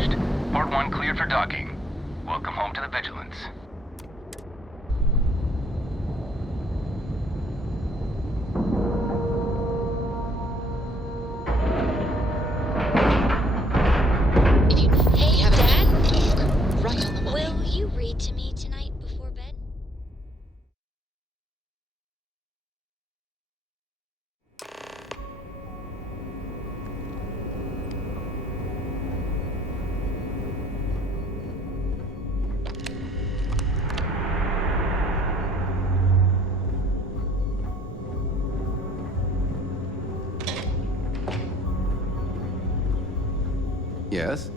acknowledged. Port 1 cleared for docking. Welcome home to the Vigilance. Hey, Dad? Right on the money. Will you read to me tonight before bed? Yes?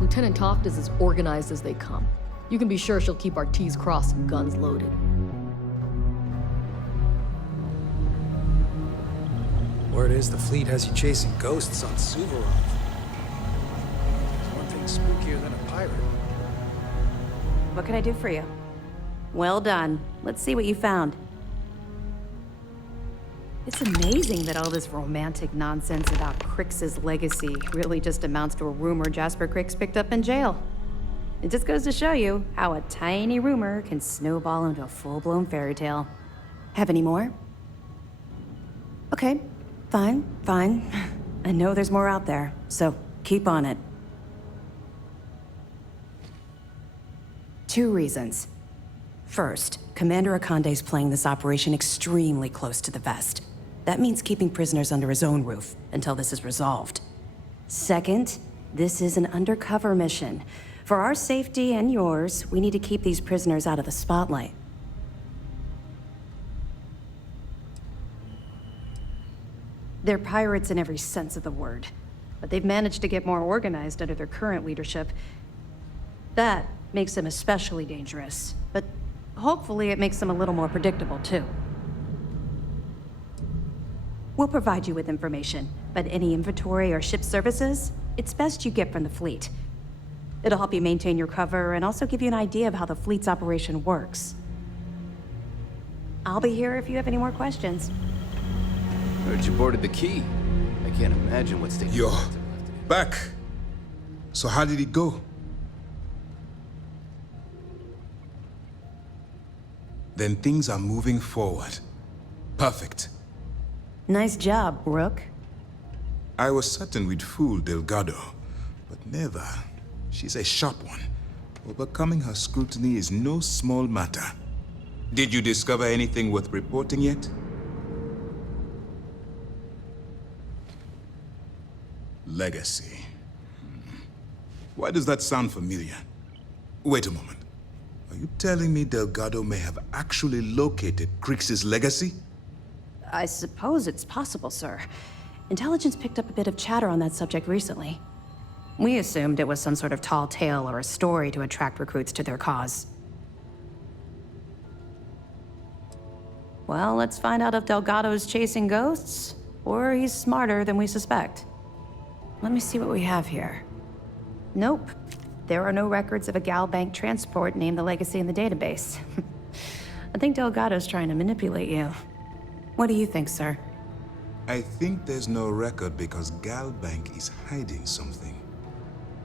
Lieutenant Toft is as organized as they come. You can be sure she'll keep our T's crossed and guns loaded. Word is the fleet has you chasing ghosts on Suvorov. There's one thing spookier than a pirate. What can I do for you? Well done. Let's see what you found. It's amazing that all this romantic nonsense about Crix's legacy really just amounts to a rumor Jasper Crix picked up in jail. It just goes to show you how a tiny rumor can snowball into a full-blown fairy tale. Have any more? Okay, fine. I know there's more out there, so keep on it. 2 reasons. First, Commander Akande's playing this operation extremely close to the vest. That means keeping prisoners under his own roof until this is resolved. Second, this is an undercover mission. For our safety and yours, we need to keep these prisoners out of the spotlight. They're pirates in every sense of the word, but they've managed to get more organized under their current leadership. That makes them especially dangerous, but hopefully it makes them a little more predictable too. We'll provide you with information, but any inventory or ship services, it's best you get from the fleet. It'll help you maintain your cover and also give you an idea of how the fleet's operation works. I'll be here if you have any more questions. Heard you boarded the Key. I can't imagine what's taking You're left. back. So how did it go? Then things are moving forward. Perfect. Nice job, Rook. I was certain we'd fool Delgado, but never. She's a sharp one. Overcoming her scrutiny is no small matter. Did you discover anything worth reporting yet? Legacy. Why does that sound familiar? Wait a moment. Are you telling me Delgado may have actually located Crix's legacy? I suppose it's possible, sir. Intelligence picked up a bit of chatter on that subject recently. We assumed it was some sort of tall tale or a story to attract recruits to their cause. Well, let's find out if Delgado's chasing ghosts, or he's smarter than we suspect. Let me see what we have here. Nope. There are no records of a Galbank transport named the Legacy in the database. I think Delgado's trying to manipulate you. What do you think, sir? I think there's no record because Galbank is hiding something.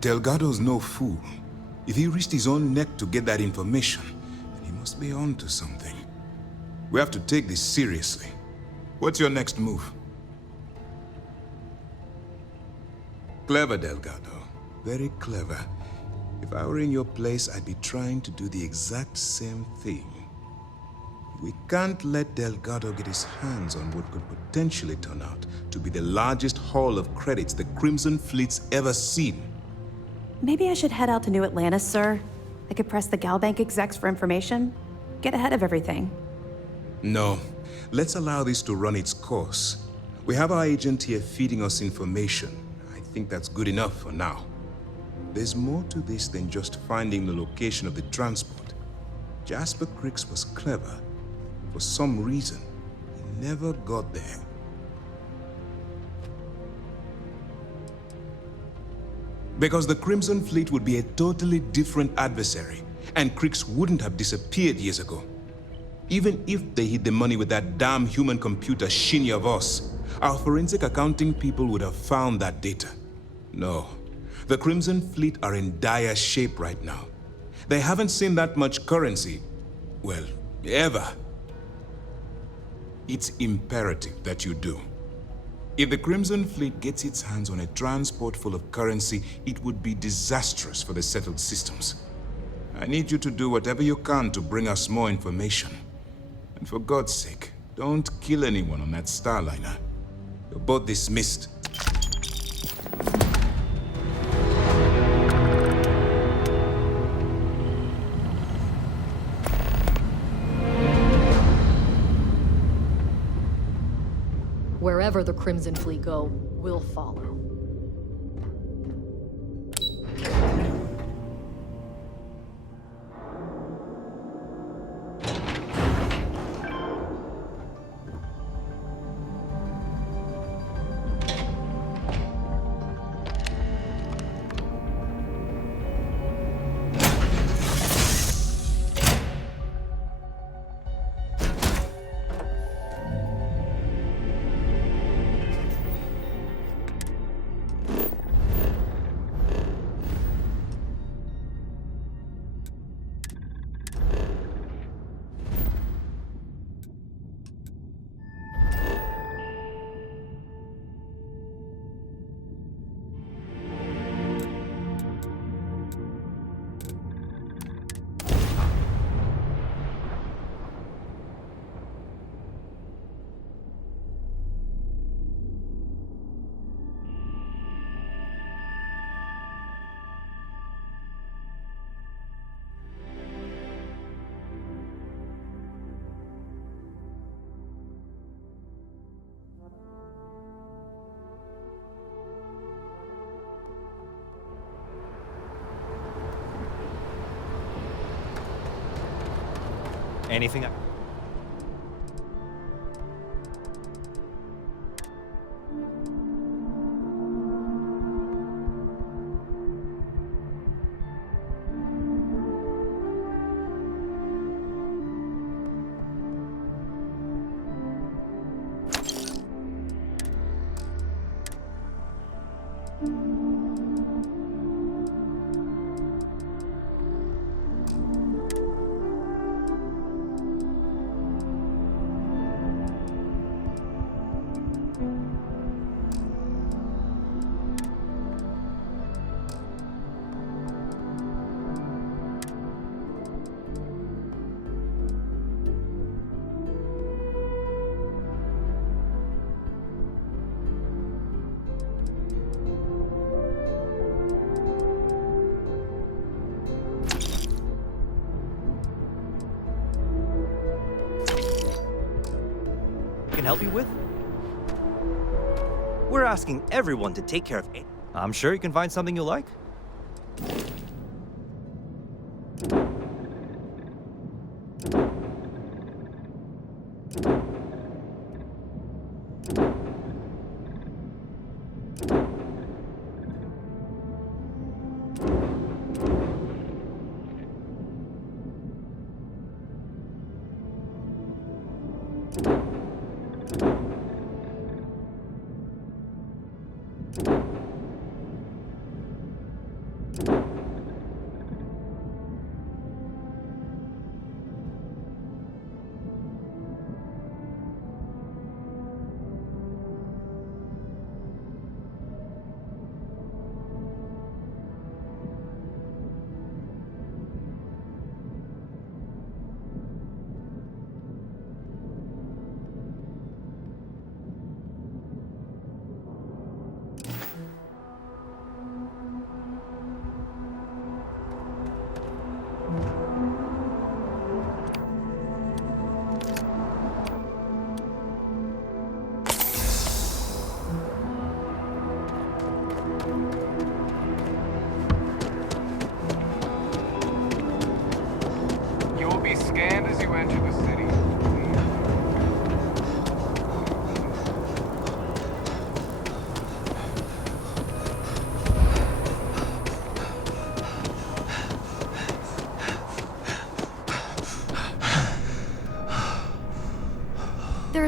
Delgado's no fool. If he risked his own neck to get that information, then he must be on to something. We have to take this seriously. What's your next move? Clever, Delgado. Very clever. If I were in your place, I'd be trying to do the exact same thing. We can't let Delgado get his hands on what could potentially turn out to be the largest haul of credits the Crimson Fleet's ever seen. Maybe I should head out to New Atlantis, sir. I could press the Galbank execs for information. Get ahead of everything. No. Let's allow this to run its course. We have our agent here feeding us information. I think that's good enough for now. There's more to this than just finding the location of the transport. Jasper Cricks was clever. For some reason, he never got there. Because the Crimson Fleet would be a totally different adversary, and Cricks wouldn't have disappeared years ago. Even if they hid the money with that damn human computer Shinya Voss, our forensic accounting people would have found that data. No, the Crimson Fleet are in dire shape right now. They haven't seen that much currency, well, ever. It's imperative that you do. If the Crimson Fleet gets its hands on a transport full of currency, it would be disastrous for the settled systems. I need you to do whatever you can to bring us more information. And for God's sake, don't kill anyone on that Starliner. You're both dismissed. Wherever the Crimson Fleet go, we'll follow. Anything I... can help you with? We're asking everyone to take care of it. I'm sure you can find something you like.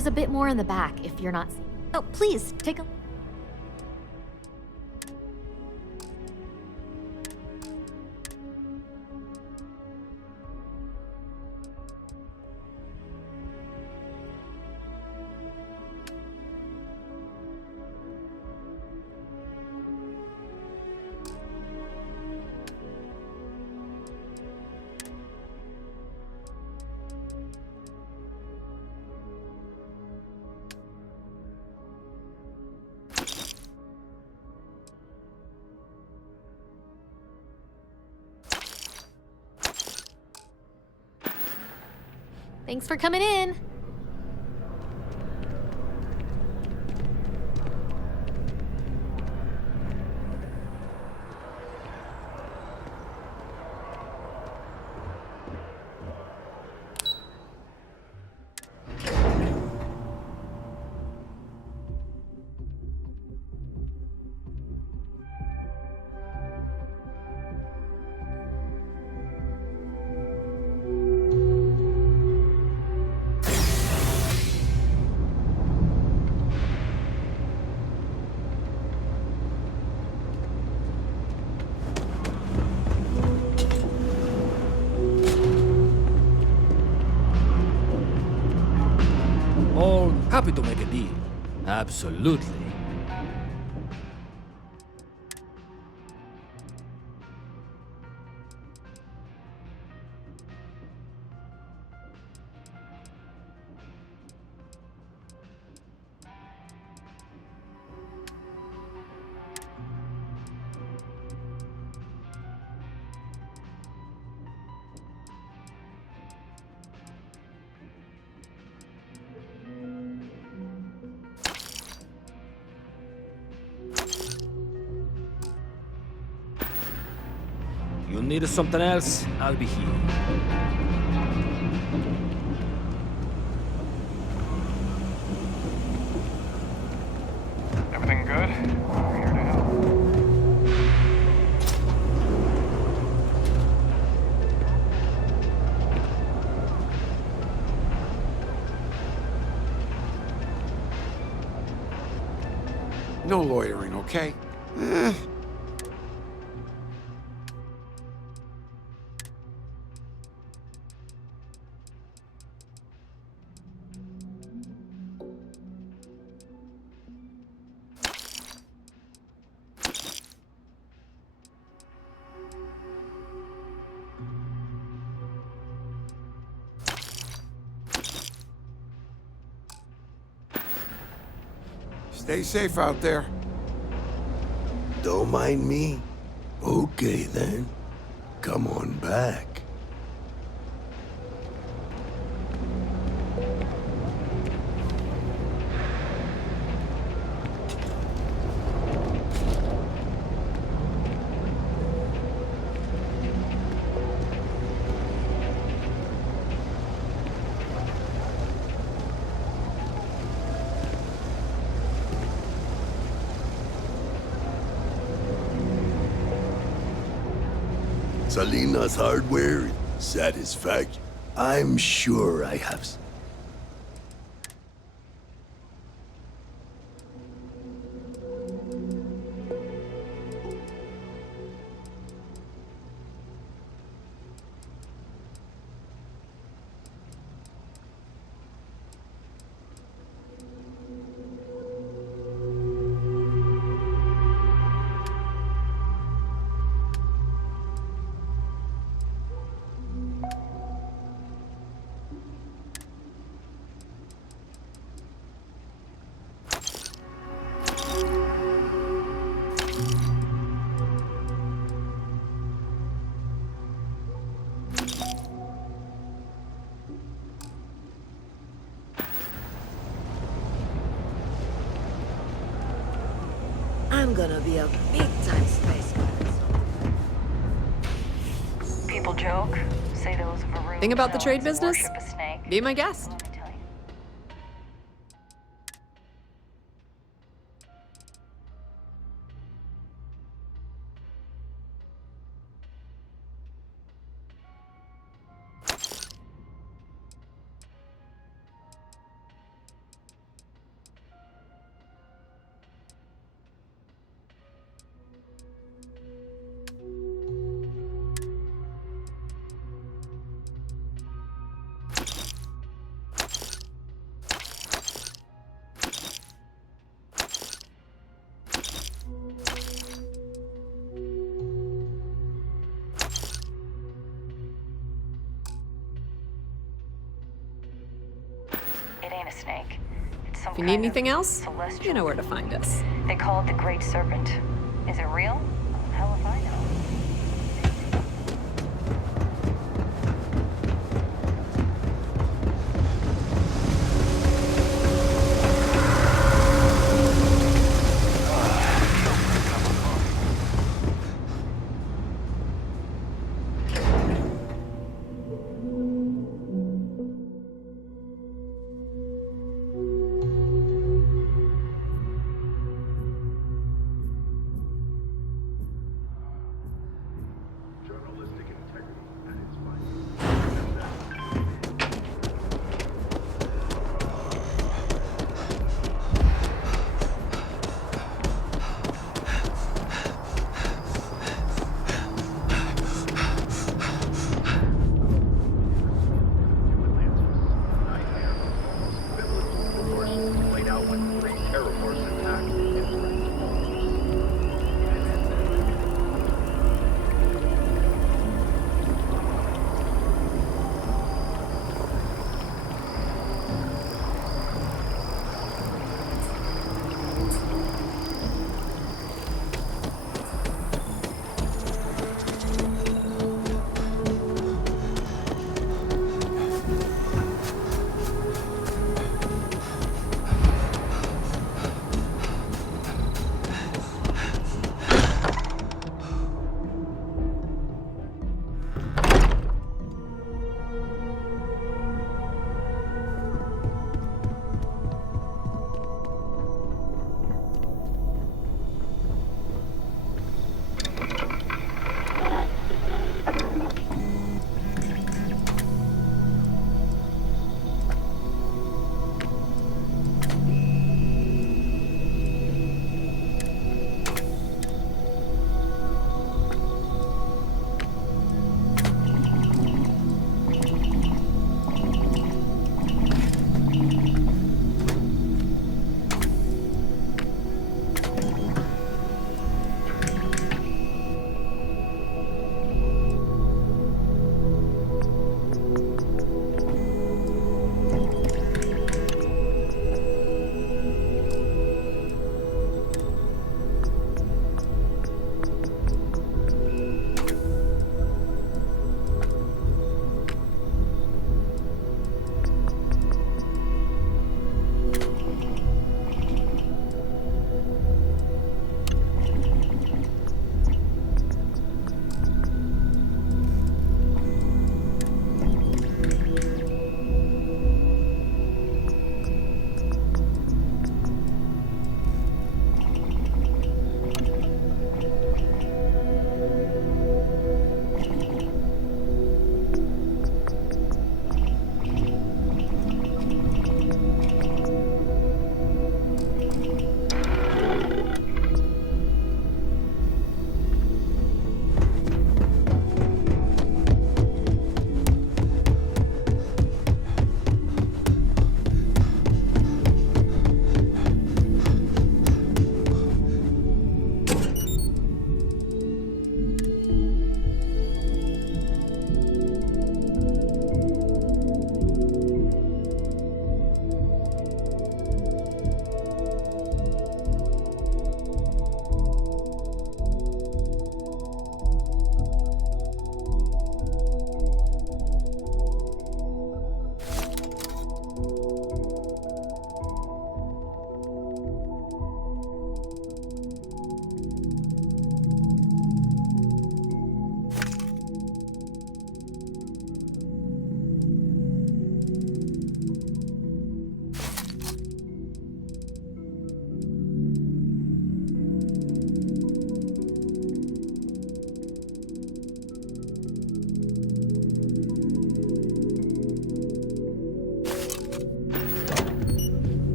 There's a bit more in the back if you're not. Oh, please, take a. Thanks for coming in. All happy to make a deal. Absolutely. You need something else? I'll be here. Everything good? I'm here to help. No loitering, okay? Stay safe out there. Don't mind me? Okay, then. Come on back. Salina's hardware satisfaction. I'm sure I have. I'm gonna be a big-time space guy. People joke, say those of a room. Thing about the trade business? Worship a snake. Be my guest. Let me tell you. snake. It's some If you need kind of anything else, celestial. you know where to find us. They call it the Great Serpent. Is it real? Hell if I know.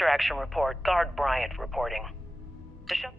After action report, Guard Bryant reporting. The show.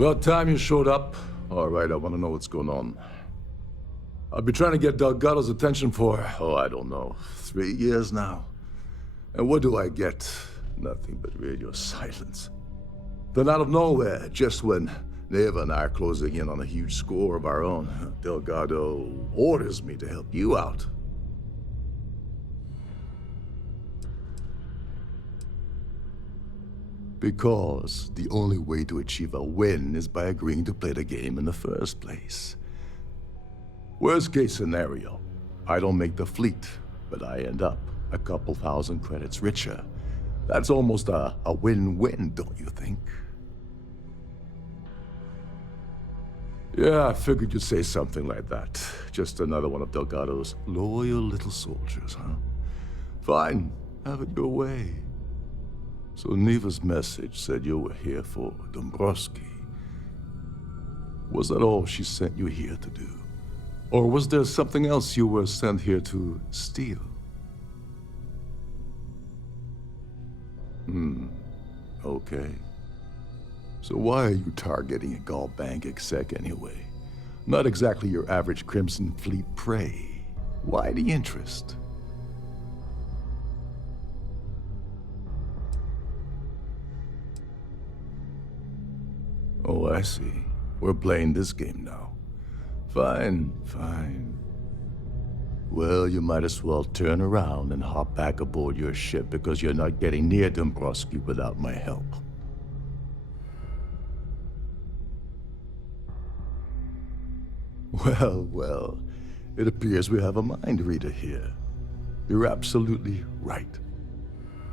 About time you showed up. All right, I want to know what's going on. I've been trying to get Delgado's attention for, I don't know, 3 years now. And what do I get? Nothing but radio silence. Then out of nowhere, just when Neva and I are closing in on a huge score of our own, Delgado orders me to help you out. Because the only way to achieve a win is by agreeing to play the game in the first place. Worst case scenario, I don't make the fleet, but I end up a couple thousand credits richer. That's almost a win-win, don't you think? Yeah, I figured you'd say something like that. Just another one of Delgado's loyal little soldiers, huh? Fine, have it your way. So Neva's message said you were here for Dombrowski. Was that all she sent you here to do? Or was there something else you were sent here to steal? Okay. So why are you targeting a Gallbank exec anyway? Not exactly your average Crimson Fleet prey. Why the interest? Oh, I see. We're playing this game now. Fine, fine. Well, you might as well turn around and hop back aboard your ship because you're not getting near Dombrowski without my help. Well, it appears we have a mind reader here. You're absolutely right.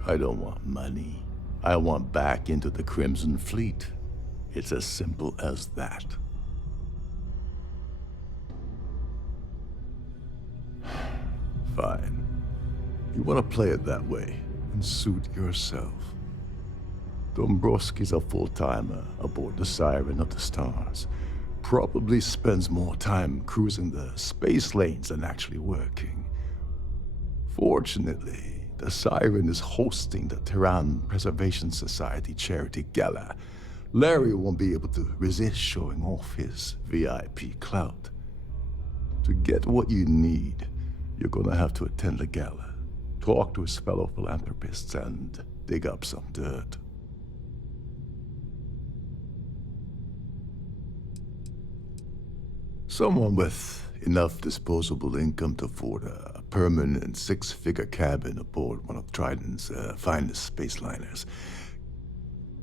I don't want money. I want back into the Crimson Fleet. It's as simple as that. Fine. You want to play it that way, and suit yourself. Dombrowski's a full-timer aboard the Siren of the Stars. Probably spends more time cruising the space lanes than actually working. Fortunately, the Siren is hosting the Tehran Preservation Society charity gala. Larry won't be able to resist showing off his VIP clout. To get what you need, you're gonna have to attend the gala, talk to his fellow philanthropists, and dig up some dirt. Someone with enough disposable income to afford a permanent 6-figure cabin aboard one of Trident's finest spaceliners.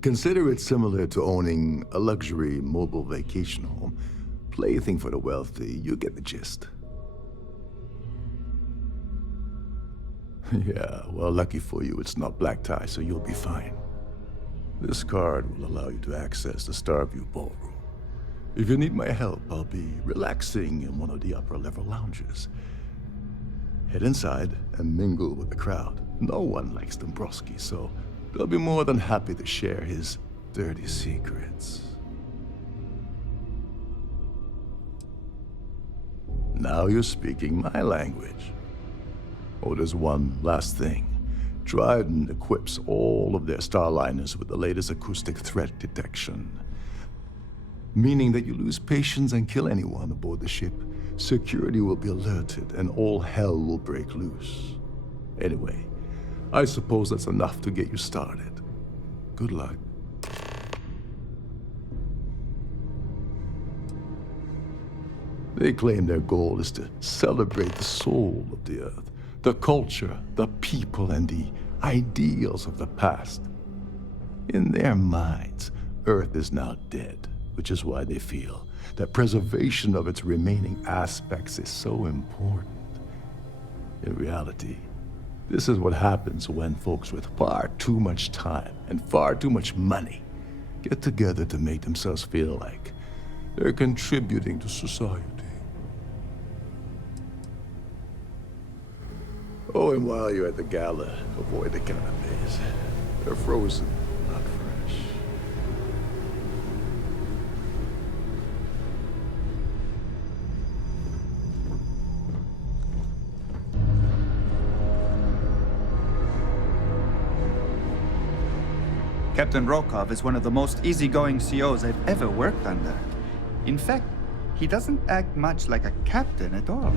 Consider it similar to owning a luxury mobile vacation home. Plaything for the wealthy, you get the gist. Yeah, well, lucky for you, it's not black tie, so you'll be fine. This card will allow you to access the Starfield ballroom. If you need my help, I'll be relaxing in one of the upper-level lounges. Head inside and mingle with the crowd. No one likes Dombrowski, so they'll be more than happy to share his dirty secrets. Now you're speaking my language. Oh, there's one last thing. Trident equips all of their starliners with the latest acoustic threat detection. Meaning that you lose patience and kill anyone aboard the ship, security will be alerted and all hell will break loose. Anyway, I suppose that's enough to get you started. Good luck. They claim their goal is to celebrate the soul of the Earth, the culture, the people, and the ideals of the past. In their minds, Earth is now dead, which is why they feel that preservation of its remaining aspects is so important. In reality, this is what happens when folks with far too much time and far too much money get together to make themselves feel like they're contributing to society. Oh, and while you're at the gala, avoid the canapes. They're frozen, not fresh. Captain Rokov is one of the most easygoing COs I've ever worked under. In fact, he doesn't act much like a captain at all.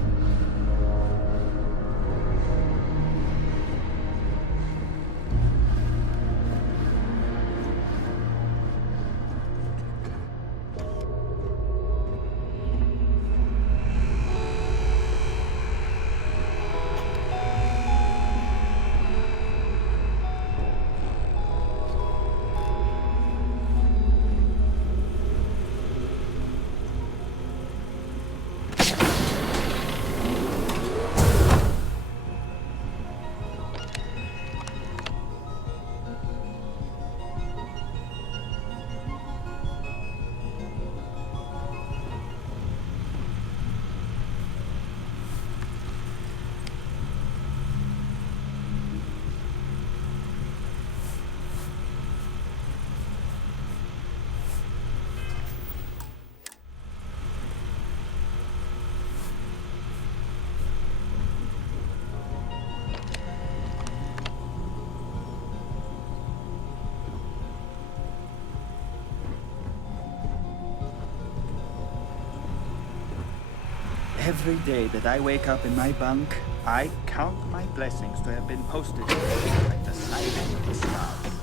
Every day that I wake up in my bunk, I count my blessings to have been posted like the silent of the stars.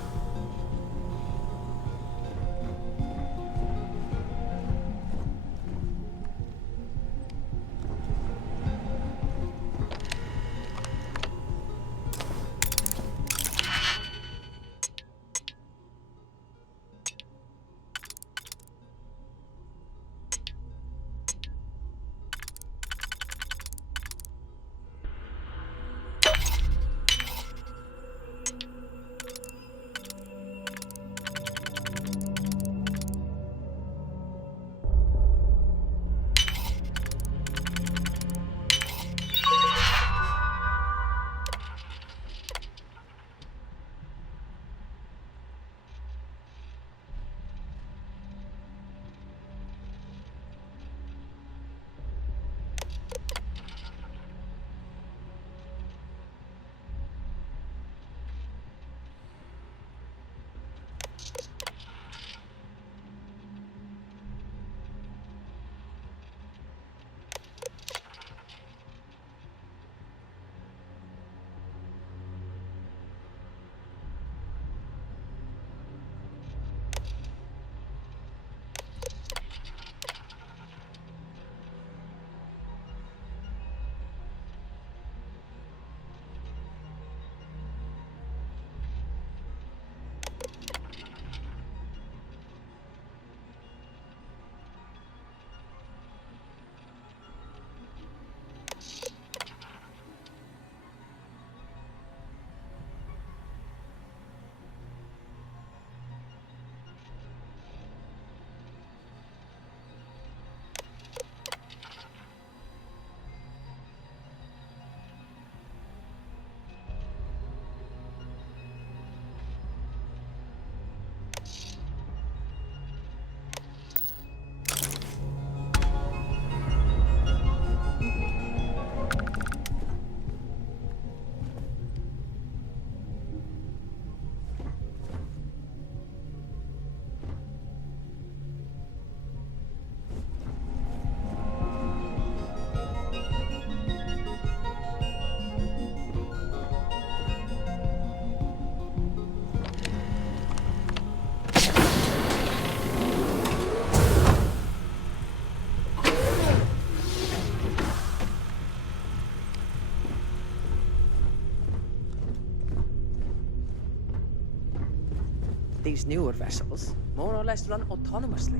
These newer vessels more or less run autonomously,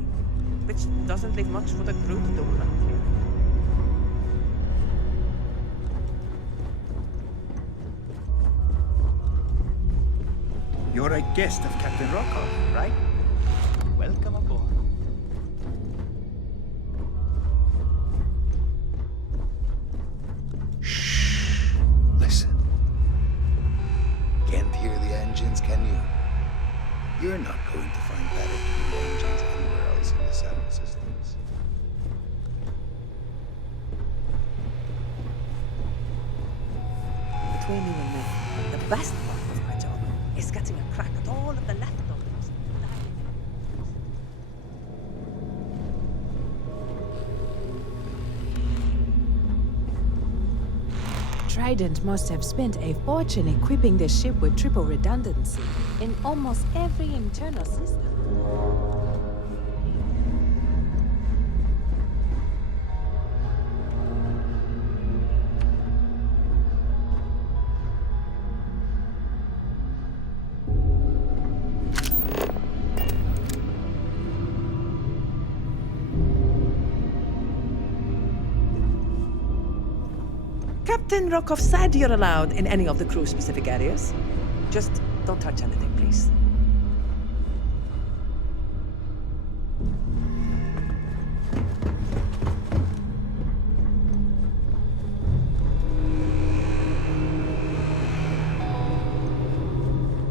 which doesn't leave much for the crew to do around here. You're a guest of Captain Rokov, right? Welcome aboard. Shh. Listen. Can't hear the engines, can you? You're not going to find better tuned engines anywhere else in the Seven Systems. Between you and me, the best part of my job is getting a crack at all of the leftovers. Trident must have spent a fortune equipping the ship with triple redundancy in almost every internal system. Captain Rokov said you're allowed in any of the crew-specific areas. Just don't touch anything, please.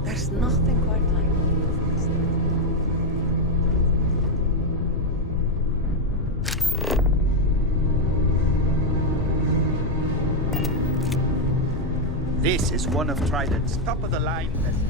There's nothing quite like this. This is one of Trident's top-of-the-line vessels.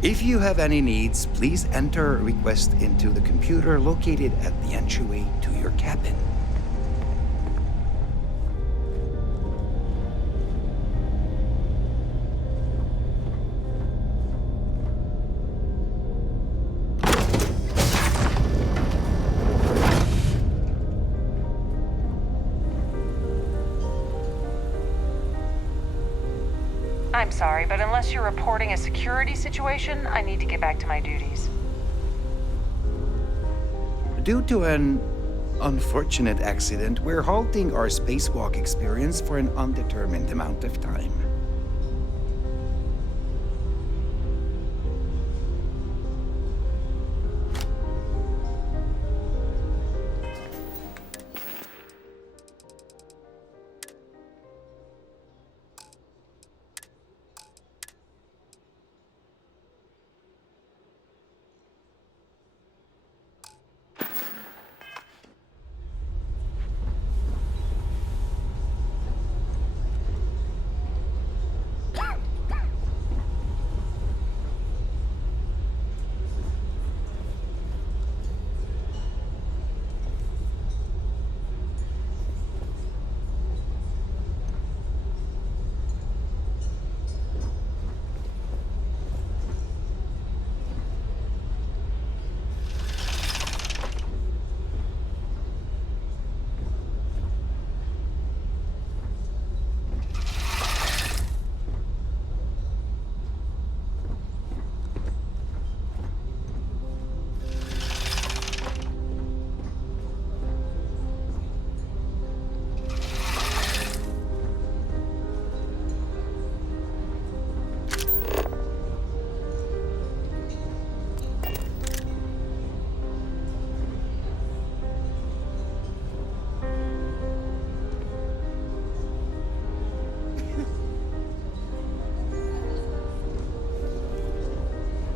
If you have any needs, please enter a request into the computer located at the entryway to your cabin. I'm sorry, but unless you're reporting a security situation, I need to get back to my duties. Due to an unfortunate accident, we're halting our spacewalk experience for an undetermined amount of time.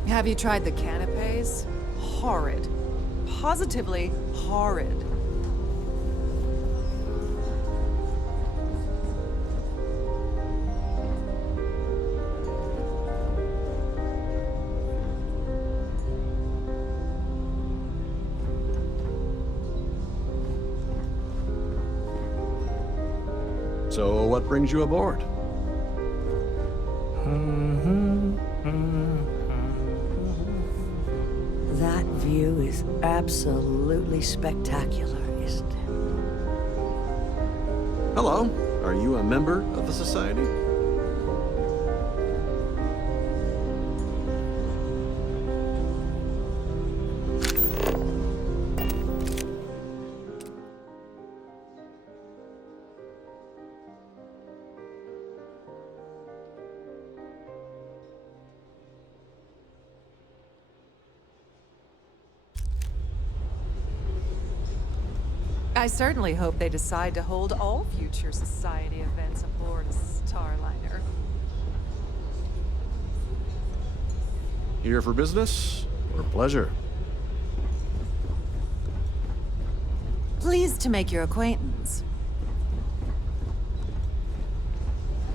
Have you tried the canapes? Horrid. Positively horrid. So, what brings you aboard? That view is absolutely spectacular, isn't it? Hello. Are you a member of the Society? I certainly hope they decide to hold all future Society events aboard a Starliner. Here for business or pleasure? Pleased to make your acquaintance.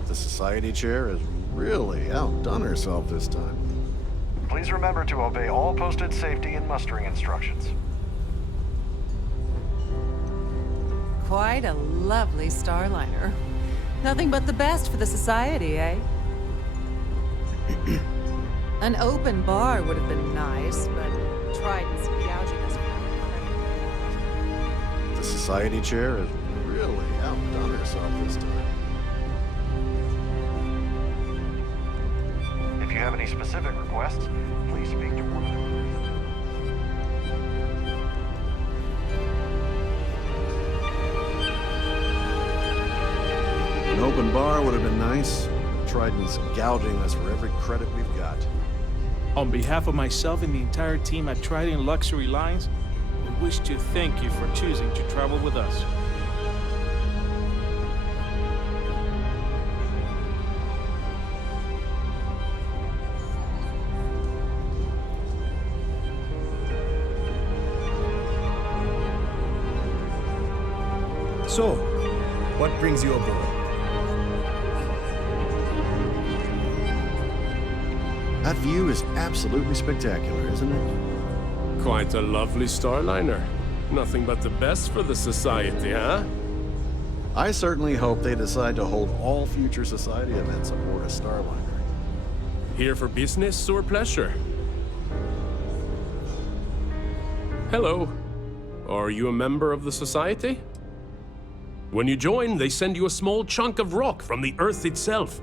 The Society chair has really outdone herself this time. Please remember to obey all posted safety and mustering instructions. Quite a lovely Starliner. Nothing but the best for the Society, eh? An open bar would have been nice, but Trident's gouging us for credit. The Society chair has really outdone herself this time. If you have any specific requests, please speak to one of the An open bar would have been nice. Trident's gouging us for every credit we've got. On behalf of myself and the entire team at Trident Luxury Lines, we wish to thank you for choosing to travel with us. So, what brings you aboard? That view is absolutely spectacular, isn't it? Quite a lovely Starliner. Nothing but the best for the Society, huh? I certainly hope they decide to hold all future Society events aboard a Starliner. Here for business or pleasure? Hello. Are you a member of the Society? When you join, they send you a small chunk of rock from the Earth itself.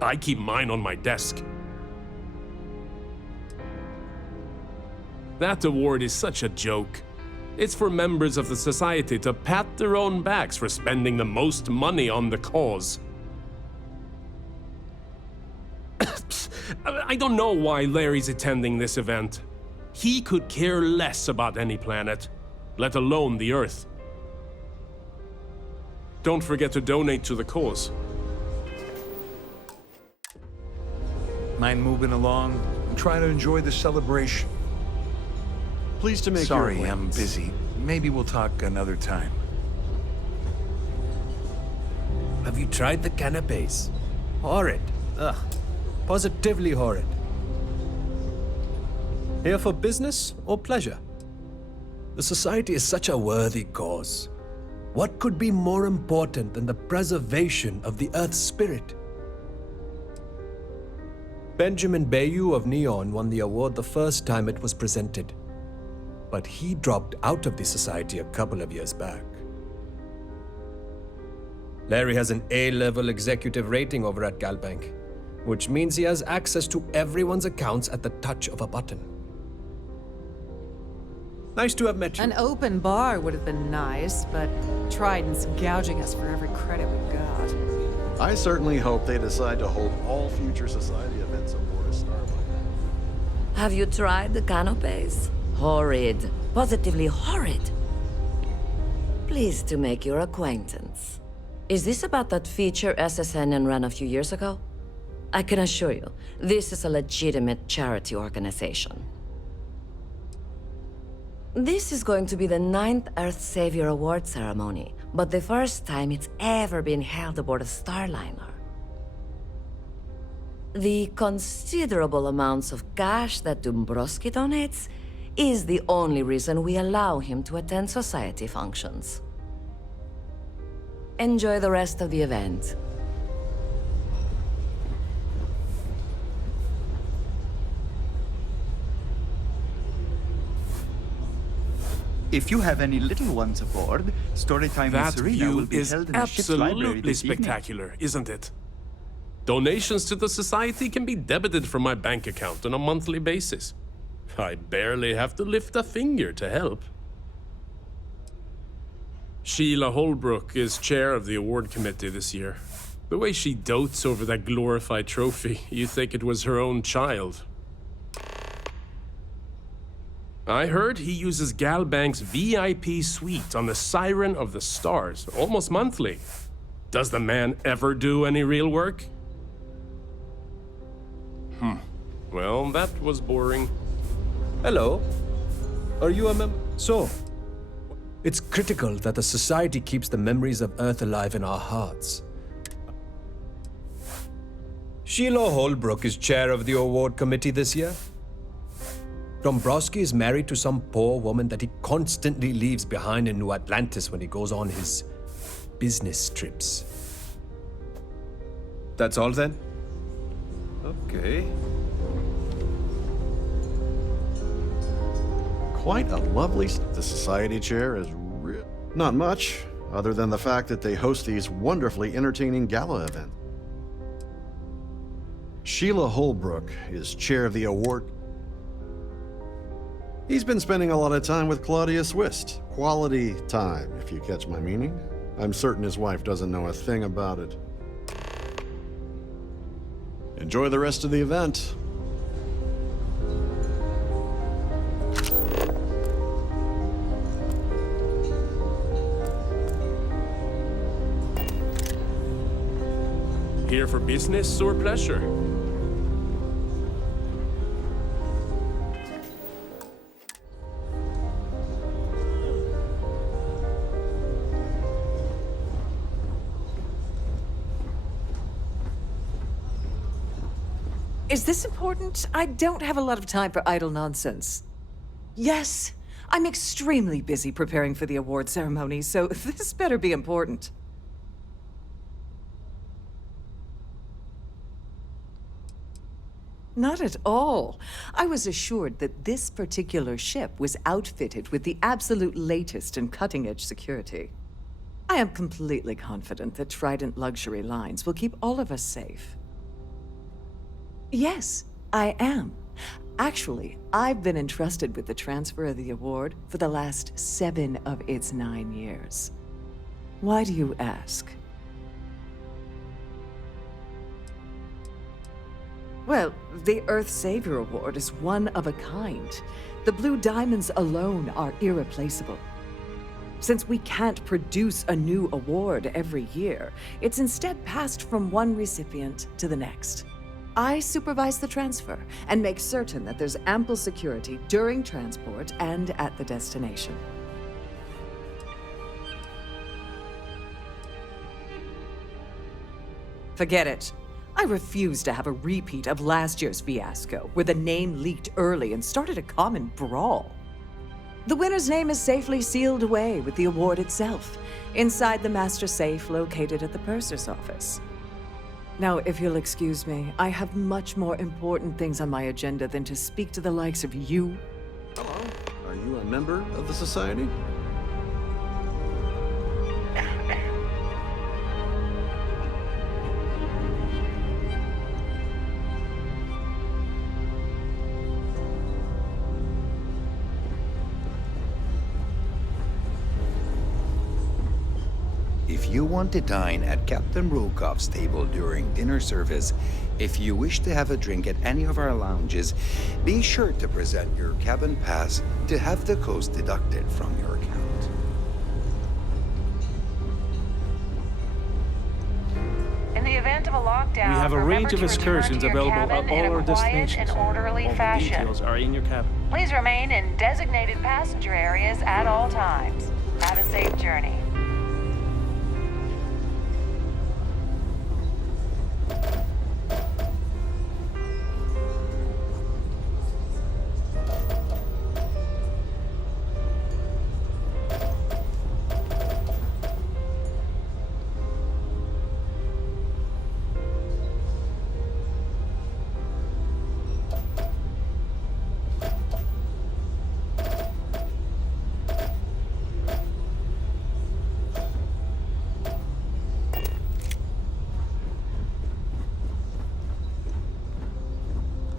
I keep mine on my desk. That award is such a joke. It's for members of the Society to pat their own backs for spending the most money on the cause. I don't know why Larry's attending this event. He could care less about any planet, let alone the Earth. Don't forget to donate to the cause. Mind moving along and try to enjoy the celebration? Pleased to make Sorry, your I'm busy. Maybe we'll talk another time. Have you tried the canapes? Horrid. Ugh. Positively horrid. Here for business or pleasure? The Society is such a worthy cause. What could be more important than the preservation of the Earth's spirit? Benjamin Bayou of Neon won the award the first time it was presented, but he dropped out of the Society a couple of years back. Larry has an A-level executive rating over at Galbank, which means he has access to everyone's accounts at the touch of a button. Nice to have met you. An open bar would have been nice, but Trident's gouging us for every credit we've got. I certainly hope they decide to hold all future Society events aboard a Starliner. Have you tried the canapes? Horrid. Positively horrid. Pleased to make your acquaintance. Is this about that feature SSN ran a few years ago? I can assure you, this is a legitimate charity organization. This is going to be the 9th Earth Savior Award ceremony, but the first time it's ever been held aboard a Starliner. The considerable amounts of cash that Dombrowski donates is the only reason we allow him to attend Society functions. Enjoy the rest of the event. If you have any little ones aboard, Storytime That with Serena will view be is held in the ship's library absolutely this evening. spectacular, isn't it? Donations to the Society can be debited from my bank account on a monthly basis. I barely have to lift a finger to help. Sheila Holbrook is chair of the award committee this year. The way she dotes over that glorified trophy, you'd think it was her own child. I heard he uses Galbank's VIP suite on the Siren of the Stars, almost monthly. Does the man ever do any real work? Well, that was boring. Hello. Are you a member? So, it's critical that the Society keeps the memories of Earth alive in our hearts. Sheila Holbrook is chair of the award committee this year. Dombrowski is married to some poor woman that he constantly leaves behind in New Atlantis when he goes on his business trips. That's all then? Okay. Quite a lovely... The Society chair is not much, other than the fact that they host these wonderfully entertaining gala events. Sheila Holbrook is chair of the award. He's been spending a lot of time with Claudia Swist. Quality time, if you catch my meaning. I'm certain his wife doesn't know a thing about it. Enjoy the rest of the event. Here for business or pleasure? Is this important? I don't have a lot of time for idle nonsense. Yes, I'm extremely busy preparing for the award ceremony, so this better be important. Not at all. I was assured that this particular ship was outfitted with the absolute latest and cutting-edge security. I am completely confident that Trident Luxury Lines will keep all of us safe. Yes, I am. Actually, I've been entrusted with the transfer of the award for the last 7 of its 9 years. Why do you ask? Well, the Earth Savior Award is one of a kind. The Blue Diamonds alone are irreplaceable. Since we can't produce a new award every year, it's instead passed from one recipient to the next. I supervise the transfer and make certain that there's ample security during transport and at the destination. Forget it. I refuse to have a repeat of last year's fiasco, where the name leaked early and started a common brawl. The winner's name is safely sealed away with the award itself, inside the master safe located at the purser's office. Now, if you'll excuse me, I have much more important things on my agenda than to speak to the likes of you. Hello. Are you a member of the Society? If you want to dine at Captain Rokoff's table during dinner service, if you wish to have a drink at any of our lounges, be sure to present your cabin pass to have the cost deducted from your account. In the event of a lockdown, We have a range of remember to excursions return to your available cabin at all in a our quiet destinations. and orderly All the fashion. details are in your cabin. Please remain in designated passenger areas at all times. Have a safe journey.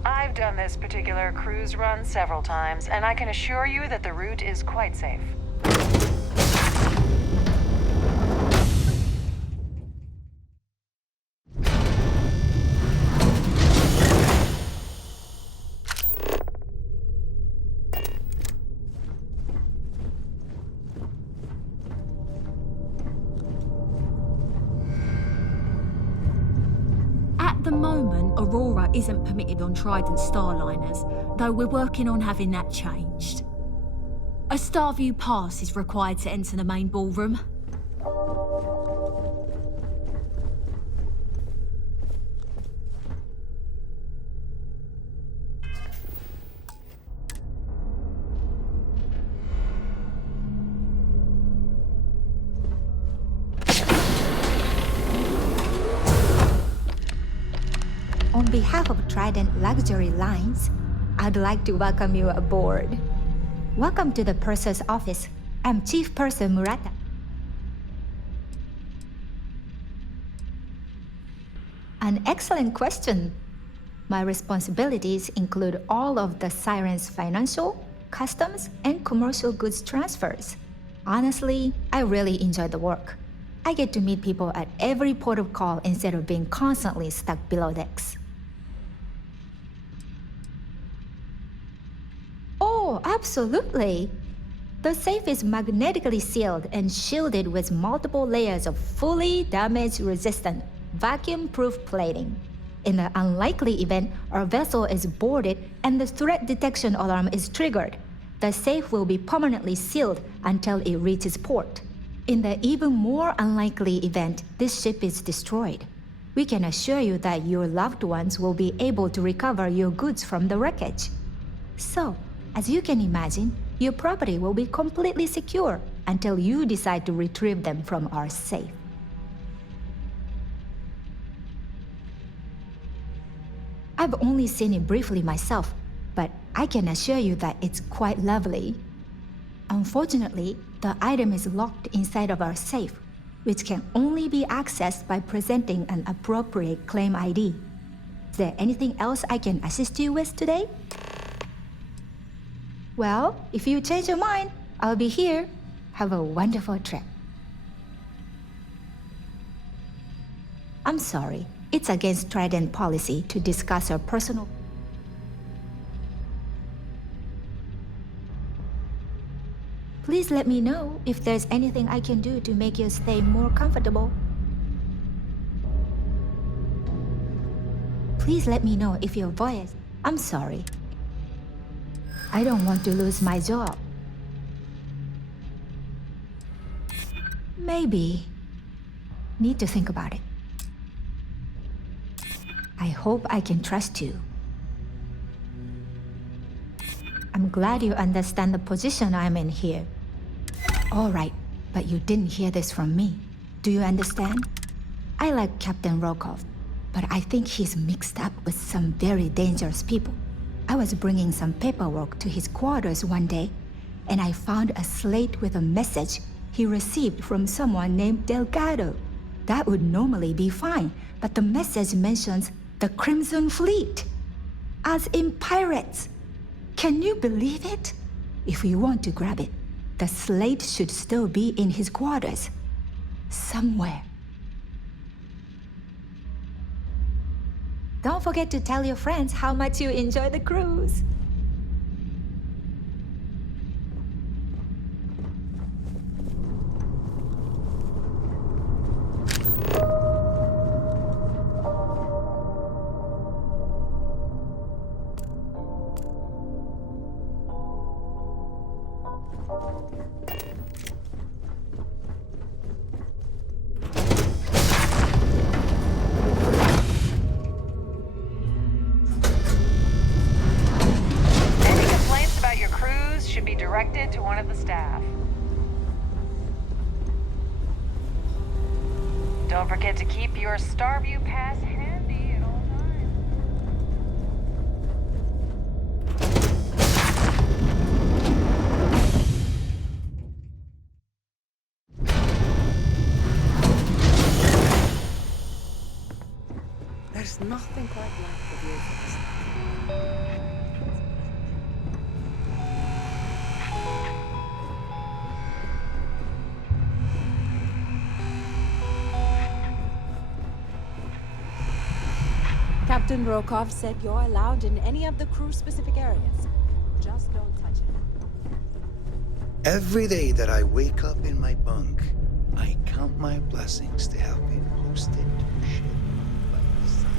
I've done this particular cruise run several times, and I can assure you that the route is quite safe. the moment, Aurora isn't permitted on Trident Starliners, though we're working on having that changed. A Starview pass is required to enter the main ballroom. On behalf of Trident Luxury Lines, I'd like to welcome you aboard. Welcome to the Purser's office. I'm Chief Purser Murata. An excellent question. My responsibilities include all of the Siren's financial, customs, and commercial goods transfers. Honestly, I really enjoy the work. I get to meet people at every port of call instead of being constantly stuck below decks. Oh, absolutely! The safe is magnetically sealed and shielded with multiple layers of fully damage-resistant, vacuum-proof plating. In the unlikely event our vessel is boarded and the threat detection alarm is triggered, the safe will be permanently sealed until it reaches port. In the even more unlikely event this ship is destroyed, we can assure you that your loved ones will be able to recover your goods from the wreckage. So, as you can imagine, your property will be completely secure until you decide to retrieve them from our safe. I've only seen it briefly myself, but I can assure you that it's quite lovely. Unfortunately, the item is locked inside of our safe, which can only be accessed by presenting an appropriate claim ID. Is there anything else I can assist you with today? Well, if you change your mind, I'll be here. Have a wonderful trip. I'm sorry. It's against Trident policy to discuss your personal... Please let me know if there's anything I can do to make your stay more comfortable. Please let me know if your voice... I'm sorry. I don't want to lose my job. Maybe. Need to think about it. I hope I can trust you. I'm glad you understand the position I'm in here. All right, but you didn't hear this from me. Do you understand? I like Captain Rokov, but I think he's mixed up with some very dangerous people. I was bringing some paperwork to his quarters one day, and I found a slate with a message he received from someone named Delgado. That would normally be fine, but the message mentions the Crimson Fleet, as in pirates. Can you believe it? If you want to grab it, the slate should still be in his quarters. Somewhere. Don't forget to tell your friends how much you enjoy the cruise. To one of the staff. Don't forget to keep your Starview pass handy at all times. There's nothing quite like the view from this. Captain Rokov said you're allowed in any of the crew-specific areas. Just don't touch it. Every day that I wake up in my bunk, I count my blessings to have been hosted to a ship by the sun.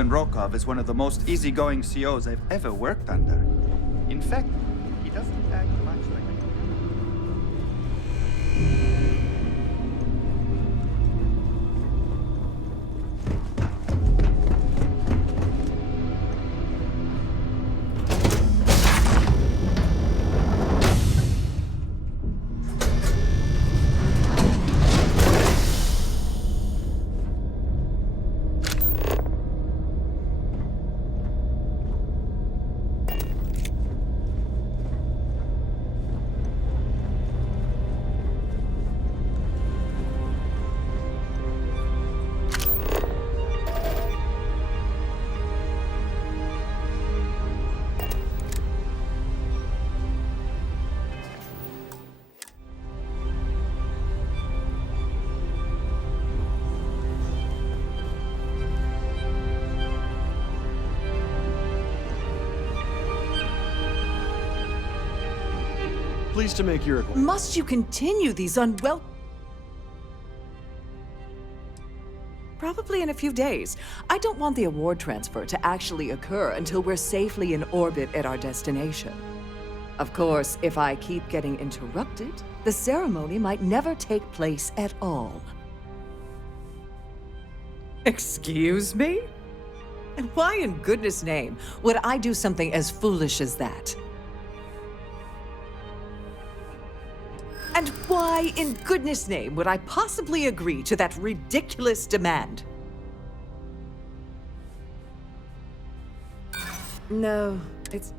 Captain Rokov is one of the most easygoing COs I've ever worked under. In fact, he doesn't act much like a... Pleased to make your acquaintance. Must you continue these Probably in a few days. I don't want the award transfer to actually occur until we're safely in orbit at our destination. Of course, if I keep getting interrupted, the ceremony might never take place at all. Excuse me? And why in goodness name would I do something as foolish as that? And why in goodness name would I possibly agree to that ridiculous demand? No, it's...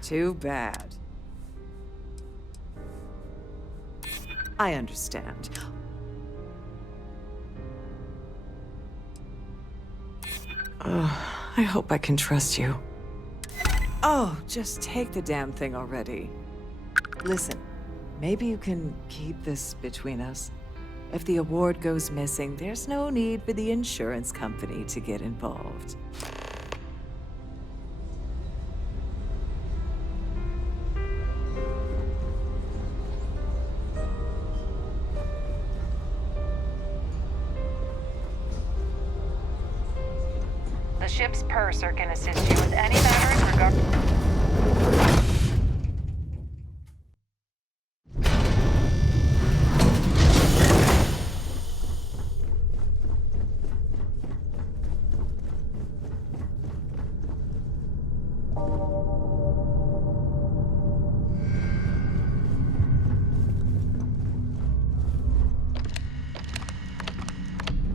too bad. I understand. I hope I can trust you. Oh, just take the damn thing already. Listen, maybe you can keep this between us. If the award goes missing, there's no need for the insurance company to get involved. The ship's purser can assist you with any matter in regard...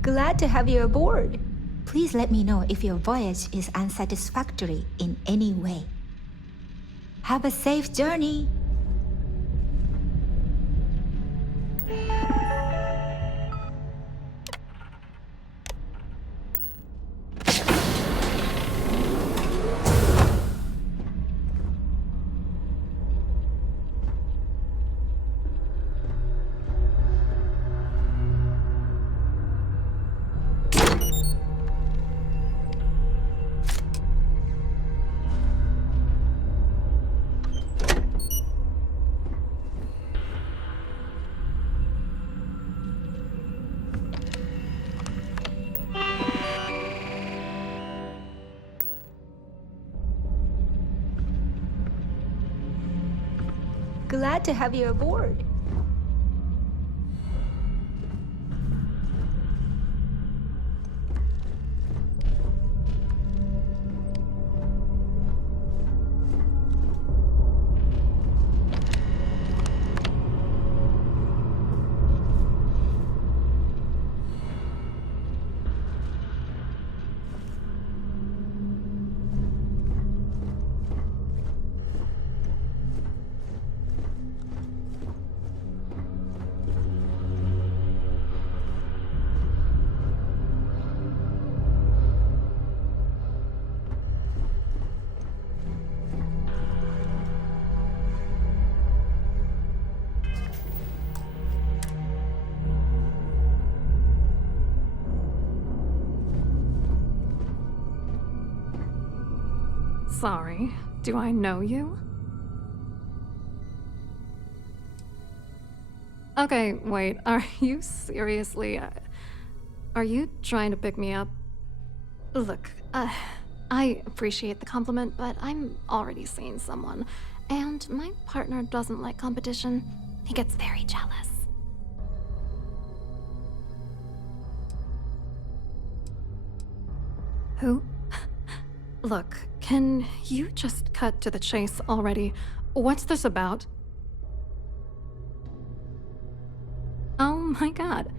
Glad to have you aboard. Please let me know if your voyage is unsatisfactory in any way. Have a safe journey. Glad to have you aboard. Sorry, do I know you? Okay, wait, are you seriously... are you trying to pick me up? Look, I appreciate the compliment, but I'm already seeing someone, and my partner doesn't like competition. He gets very jealous. Who? Look, can you just cut to the chase already? What's this about? Oh my god.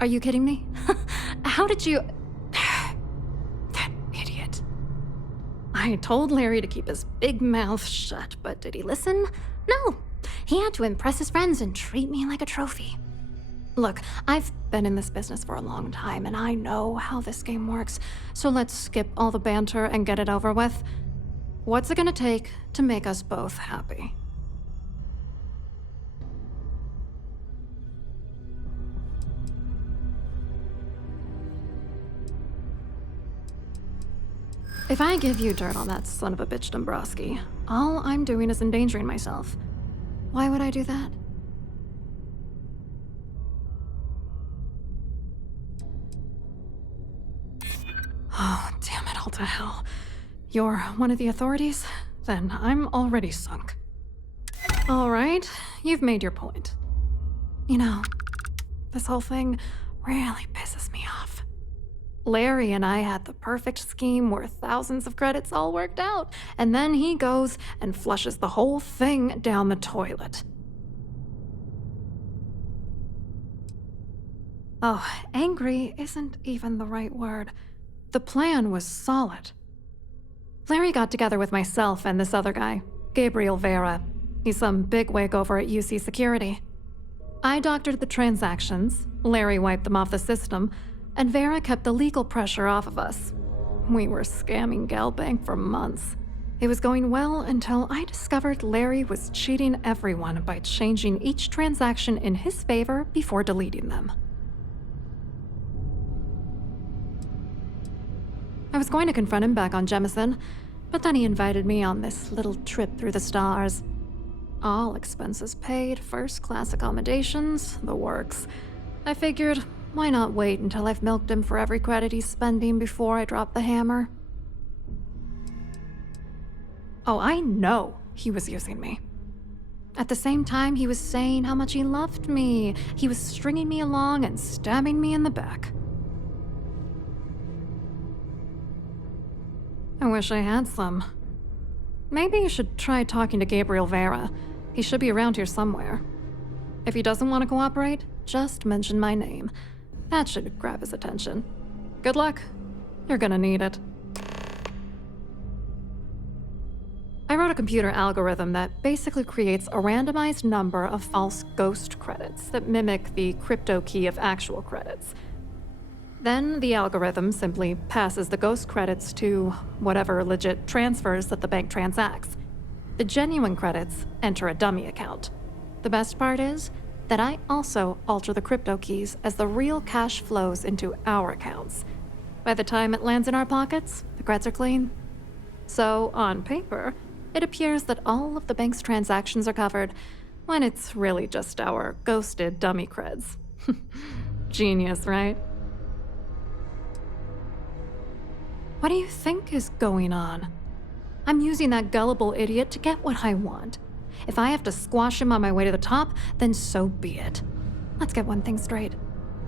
Are you kidding me? How did you... That idiot. I told Larry to keep his big mouth shut, but did he listen? No. He had to impress his friends and treat me like a trophy. Look, I've been in this business for a long time, and I know how this game works, so let's skip all the banter and get it over with. What's it gonna take to make us both happy? If I give you dirt on that son of a bitch Dombrowski, all I'm doing is endangering myself. Why would I do that? Oh, damn it all to hell. You're one of the authorities? Then I'm already sunk. All right, you've made your point. You know, this whole thing really pisses me off. Larry and I had the perfect scheme where thousands of credits all worked out, and then he goes and flushes the whole thing down the toilet. Oh, angry isn't even the right word. The plan was solid. Larry got together with myself and this other guy, Gabriel Vera. He's some bigwig over at UC Security. I doctored the transactions, Larry wiped them off the system, and Vera kept the legal pressure off of us. We were scamming Galbank for months. It was going well until I discovered Larry was cheating everyone by changing each transaction in his favor before deleting them. I was going to confront him back on Jemison, but then he invited me on this little trip through the stars. All expenses paid, first-class accommodations, the works. I figured, why not wait until I've milked him for every credit he's spending before I drop the hammer? Oh, I know he was using me. At the same time, he was saying how much he loved me. He was stringing me along and stabbing me in the back. I wish I had some. Maybe you should try talking to Gabriel Vera. He should be around here somewhere. If he doesn't want to cooperate, just mention my name. That should grab his attention. Good luck. You're gonna need it. I wrote a computer algorithm that basically creates a randomized number of false ghost credits that mimic the crypto key of actual credits. Then the algorithm simply passes the ghost credits to whatever legit transfers that the bank transacts. The genuine credits enter a dummy account. The best part is that I also alter the crypto keys as the real cash flows into our accounts. By the time it lands in our pockets, the creds are clean. So, on paper, it appears that all of the bank's transactions are covered, when it's really just our ghosted dummy creds. Genius, right? What do you think is going on? I'm using that gullible idiot to get what I want. If I have to squash him on my way to the top, then so be it. Let's get one thing straight.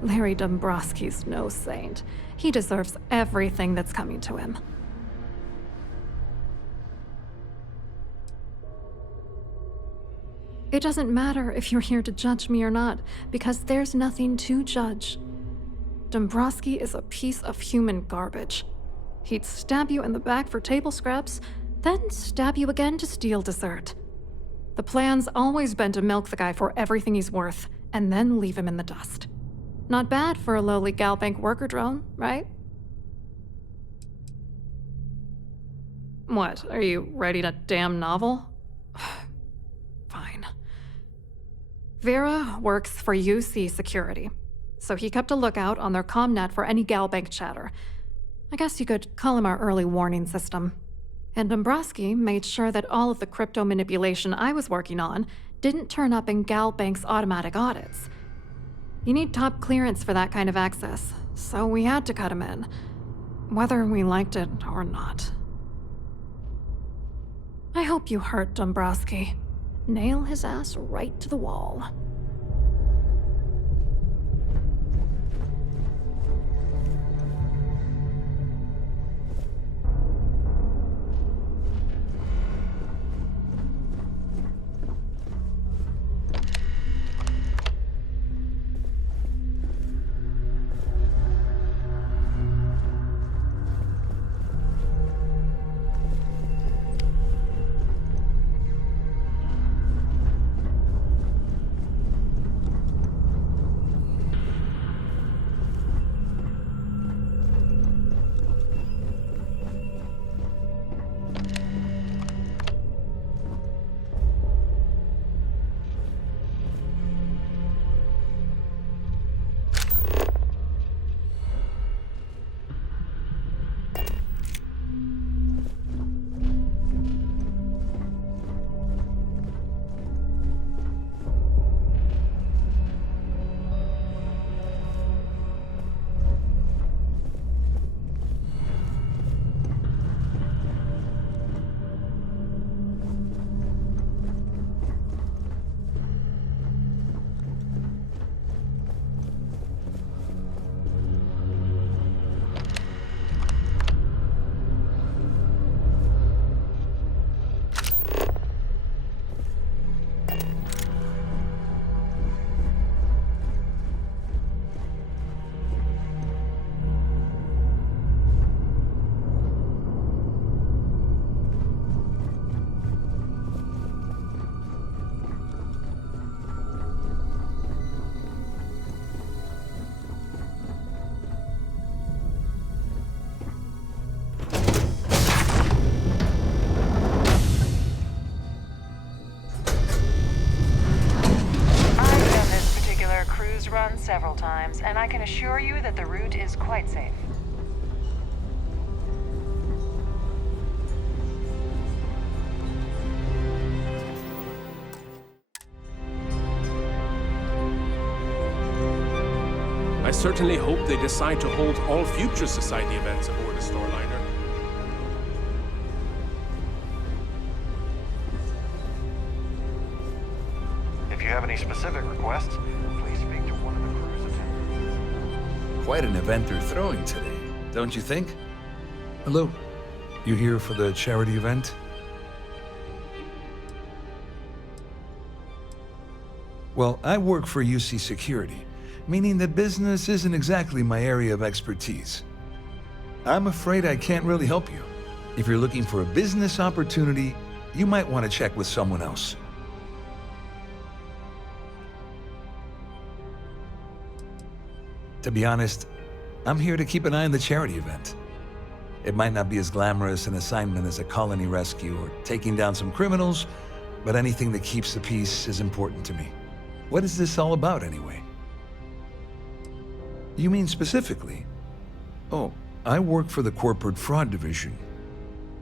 Larry Dombrowski's no saint. He deserves everything that's coming to him. It doesn't matter if you're here to judge me or not, because there's nothing to judge. Dombrowski is a piece of human garbage. He'd stab you in the back for table scraps, then stab you again to steal dessert. The plan's always been to milk the guy for everything he's worth, and then leave him in the dust. Not bad for a lowly Galbank worker drone, right? What, are you writing a damn novel? Fine. Vera works for UC Security, so he kept a lookout on their commnet for any Galbank chatter. I guess you could call him our early warning system. And Dombrowski made sure that all of the crypto manipulation I was working on didn't turn up in Galbank's automatic audits. You need top clearance for that kind of access, so we had to cut him in, whether we liked it or not. I hope you hurt Dombrowski. Nail his ass right to the wall. Run several times, and I can assure you that the route is quite safe. I certainly hope they decide to hold all future Society events aboard a Starliner. If you have any specific requests, please speak to one of the crew's attendants. Quite an event they're throwing today, don't you think? Hello. You here for the charity event? Well, I work for UC Security, meaning that business isn't exactly my area of expertise. I'm afraid I can't really help you. If you're looking for a business opportunity, you might want to check with someone else. To be honest, I'm here to keep an eye on the charity event. It might not be as glamorous an assignment as a colony rescue or taking down some criminals, but anything that keeps the peace is important to me. What is this all about, anyway? You mean specifically? Oh, I work for the Corporate Fraud Division.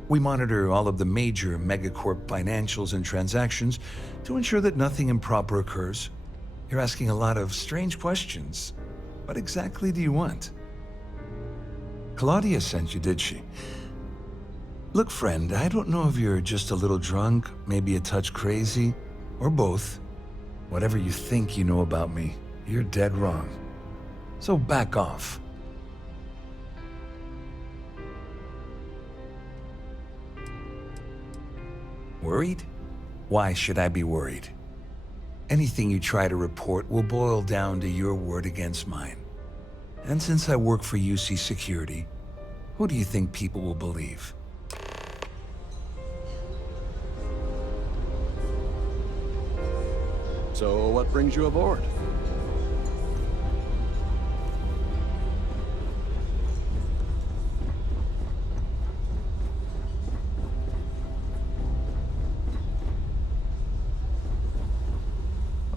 We monitor all of the major megacorp financials and transactions to ensure that nothing improper occurs. You're asking a lot of strange questions. What exactly do you want? Claudia sent you, did she? Look, friend, I don't know if you're just a little drunk, maybe a touch crazy, or both. Whatever you think you know about me, you're dead wrong. So back off. Worried? Why should I be worried? Anything you try to report will boil down to your word against mine. And since I work for UC Security, who do you think people will believe? So, what brings you aboard?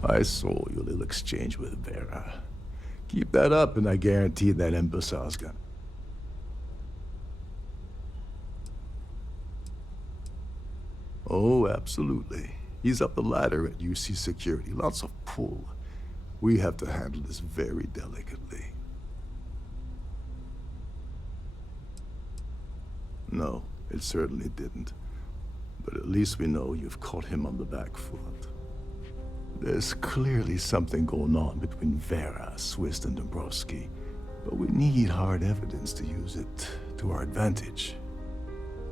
I saw your little exchange with Vera. Keep that up and I guarantee that imbecile's gonna... Oh, absolutely. He's up the ladder at UC Security. Lots of pull. We have to handle this very delicately. No, it certainly didn't. But at least we know you've caught him on the back foot. There's clearly something going on between Vera, Swiss, and Dombrowski, but we need hard evidence to use it to our advantage.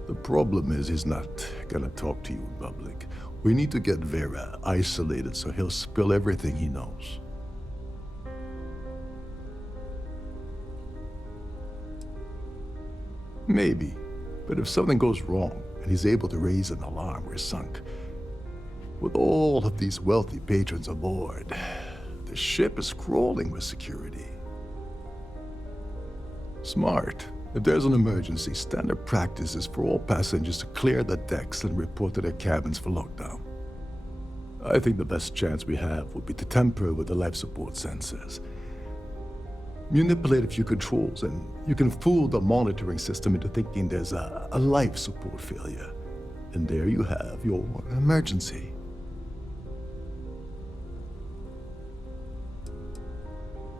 The problem is he's not gonna talk to you in public. We need to get Vera isolated so he'll spill everything he knows. Maybe, but if something goes wrong and he's able to raise an alarm, we're sunk. With all of these wealthy patrons aboard, the ship is crawling with security. Smart. If there's an emergency, standard practice is for all passengers to clear the decks and report to their cabins for lockdown. I think the best chance we have would be to tamper with the life support sensors. Manipulate a few controls, and you can fool the monitoring system into thinking there's a life support failure. And there you have your emergency.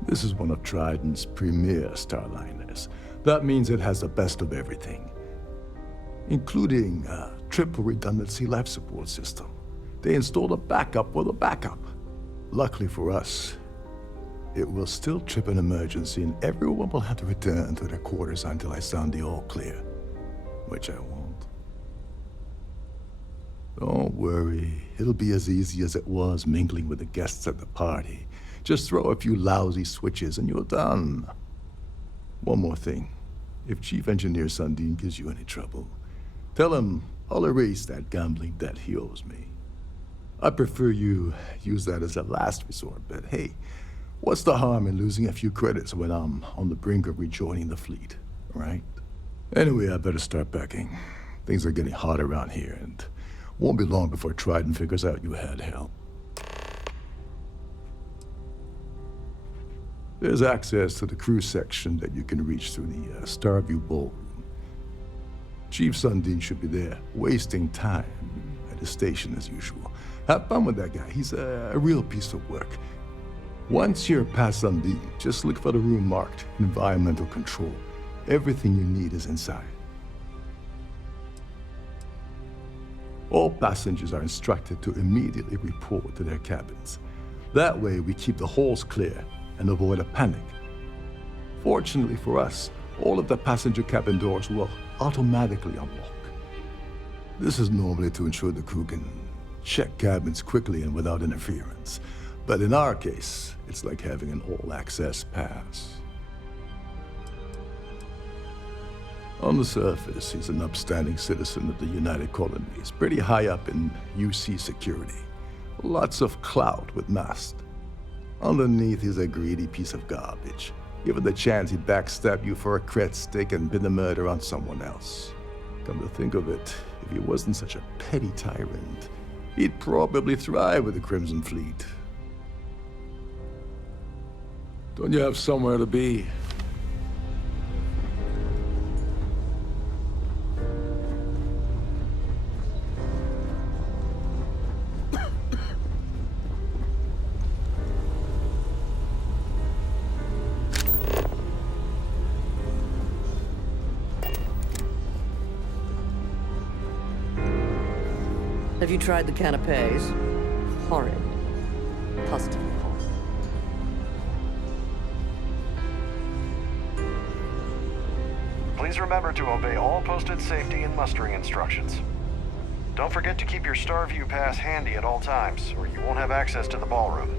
This is one of Trident's premier starliners. That means it has the best of everything, including a triple redundancy life support system. They installed a backup with a backup. Luckily for us, it will still trip an emergency and everyone will have to return to their quarters until I sound the all clear, which I won't. Don't worry, it'll be as easy as it was mingling with the guests at the party. Just throw a few lousy switches and you're done. One more thing. If Chief Engineer Sundin gives you any trouble, tell him I'll erase that gambling debt he owes me. I prefer you use that as a last resort, but hey, what's the harm in losing a few credits when I'm on the brink of rejoining the fleet, right? Anyway, I better start packing. Things are getting hot around here, and won't be long before Trident figures out you had help. There's access to the crew section that you can reach through the Starview Ballroom. Chief Sundin should be there, wasting time at his station as usual. Have fun with that guy. He's a real piece of work. Once you're past Sundin, just look for the room marked Environmental Control. Everything you need is inside. All passengers are instructed to immediately report to their cabins. That way we keep the halls clear and avoid a panic. Fortunately for us, all of the passenger cabin doors will automatically unlock. This is normally to ensure the crew can check cabins quickly and without interference. But in our case, it's like having an all-access pass. On the surface, he's an upstanding citizen of the United Colonies, pretty high up in UC security. Lots of clout with mast. Underneath, he's a greedy piece of garbage. Given the chance, he'd backstab you for a cret stick and pin the murder on someone else. Come to think of it, if he wasn't such a petty tyrant, he'd probably thrive with the Crimson Fleet. Don't you have somewhere to be? Have you tried the canapes? Horrid. Positively horrid. Please remember to obey all posted safety and mustering instructions. Don't forget to keep your Starview pass handy at all times, or you won't have access to the ballroom.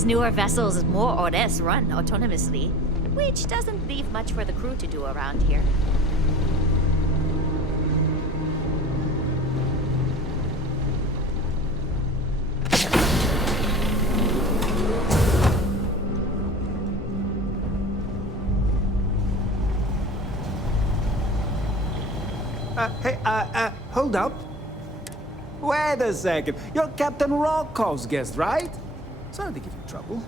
These newer vessels more or less run autonomously, which doesn't leave much for the crew to do around here. Hold up. Wait a second. You're Captain Rokov's guest, right? Sorry to give you trouble.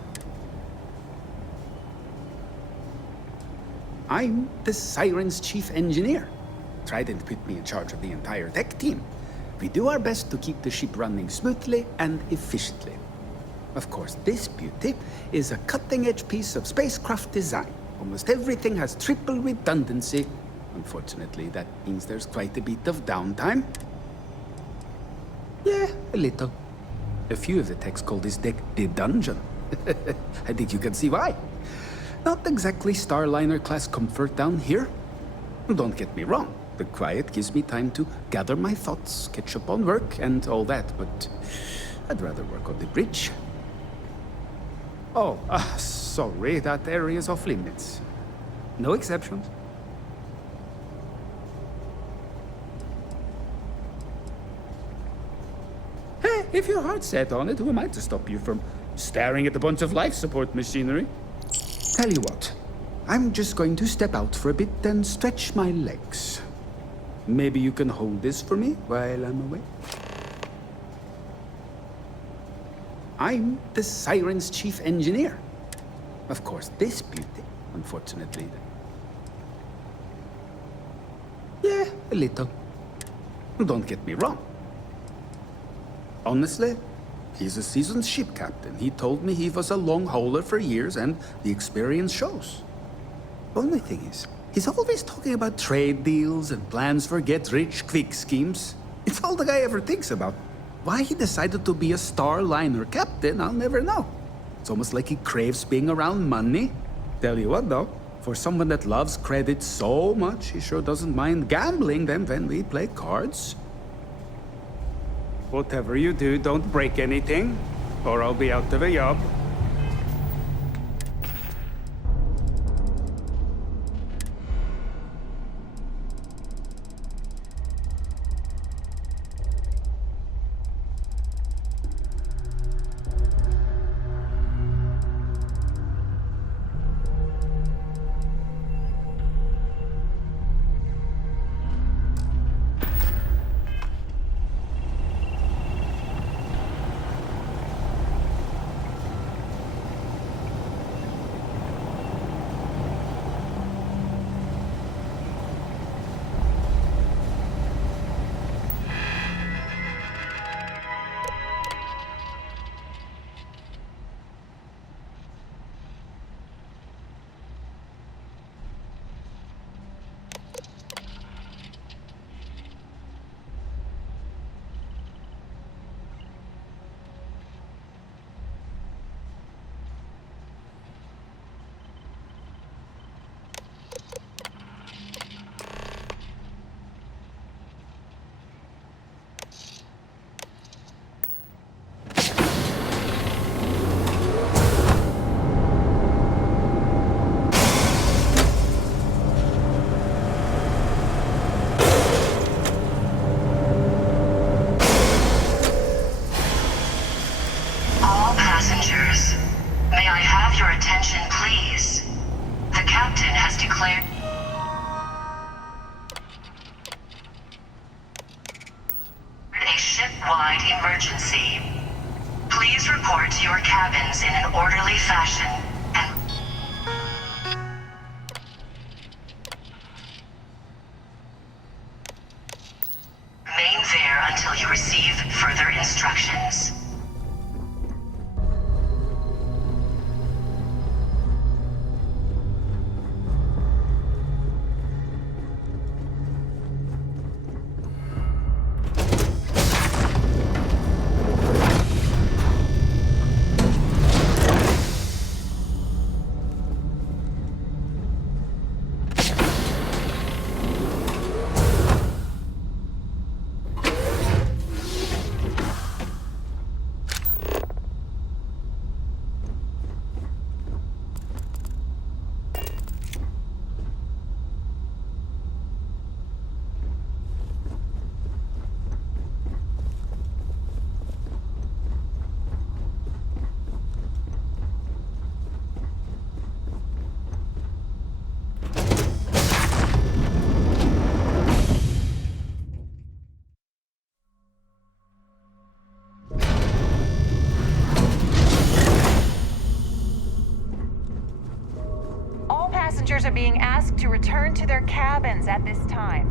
I'm the Siren's chief engineer. Trident put me in charge of the entire tech team. We do our best to keep the ship running smoothly and efficiently. Of course, this beauty is a cutting-edge piece of spacecraft design. Almost everything has triple redundancy. Unfortunately, that means there's quite a bit of downtime. Yeah, a little. A few of the techs call this deck the dungeon. I think you can see why. Not exactly Starliner-class comfort down here. Don't get me wrong. The quiet gives me time to gather my thoughts, catch up on work, and all that, but I'd rather work on the bridge. Oh, sorry, that area is off limits. No exceptions. Hey, if your heart's set on it, who am I to stop you from staring at a bunch of life support machinery? Tell you what, I'm just going to step out for a bit and stretch my legs. Maybe you can hold this for me while I'm away? I'm the Siren's chief engineer. Of course, this beauty, unfortunately. Yeah, a little. Don't get me wrong. Honestly, he's a seasoned ship captain. He told me he was a long hauler for years, and the experience shows. Only thing is, he's always talking about trade deals and plans for get-rich-quick schemes. It's all the guy ever thinks about. Why he decided to be a Starliner captain, I'll never know. It's almost like he craves being around money. Tell you what, though, for someone that loves credit so much, he sure doesn't mind gambling them when we play cards. Whatever you do, don't break anything, or I'll be out of a job. are being asked to return to their cabins at this time.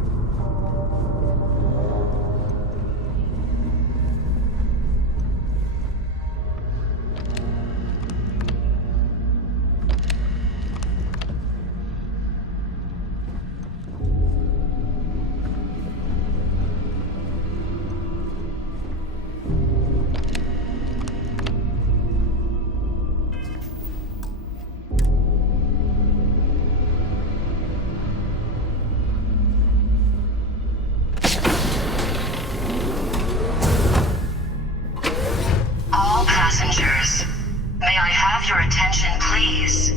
All passengers, may I have your attention, please?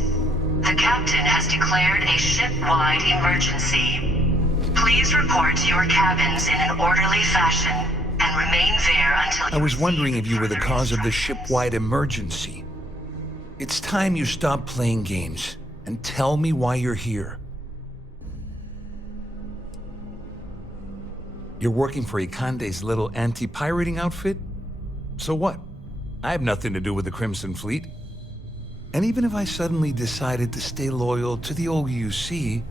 The captain has declared a ship-wide emergency. Please report to your cabins in an orderly fashion and remain there until I was wondering if you were the cause of the ship-wide emergency. It's time you stop playing games and tell me why you're here. You're working for Ikande's little anti-pirating outfit? So what? I have nothing to do with the Crimson Fleet. And even if I suddenly decided to stay loyal to the old UC,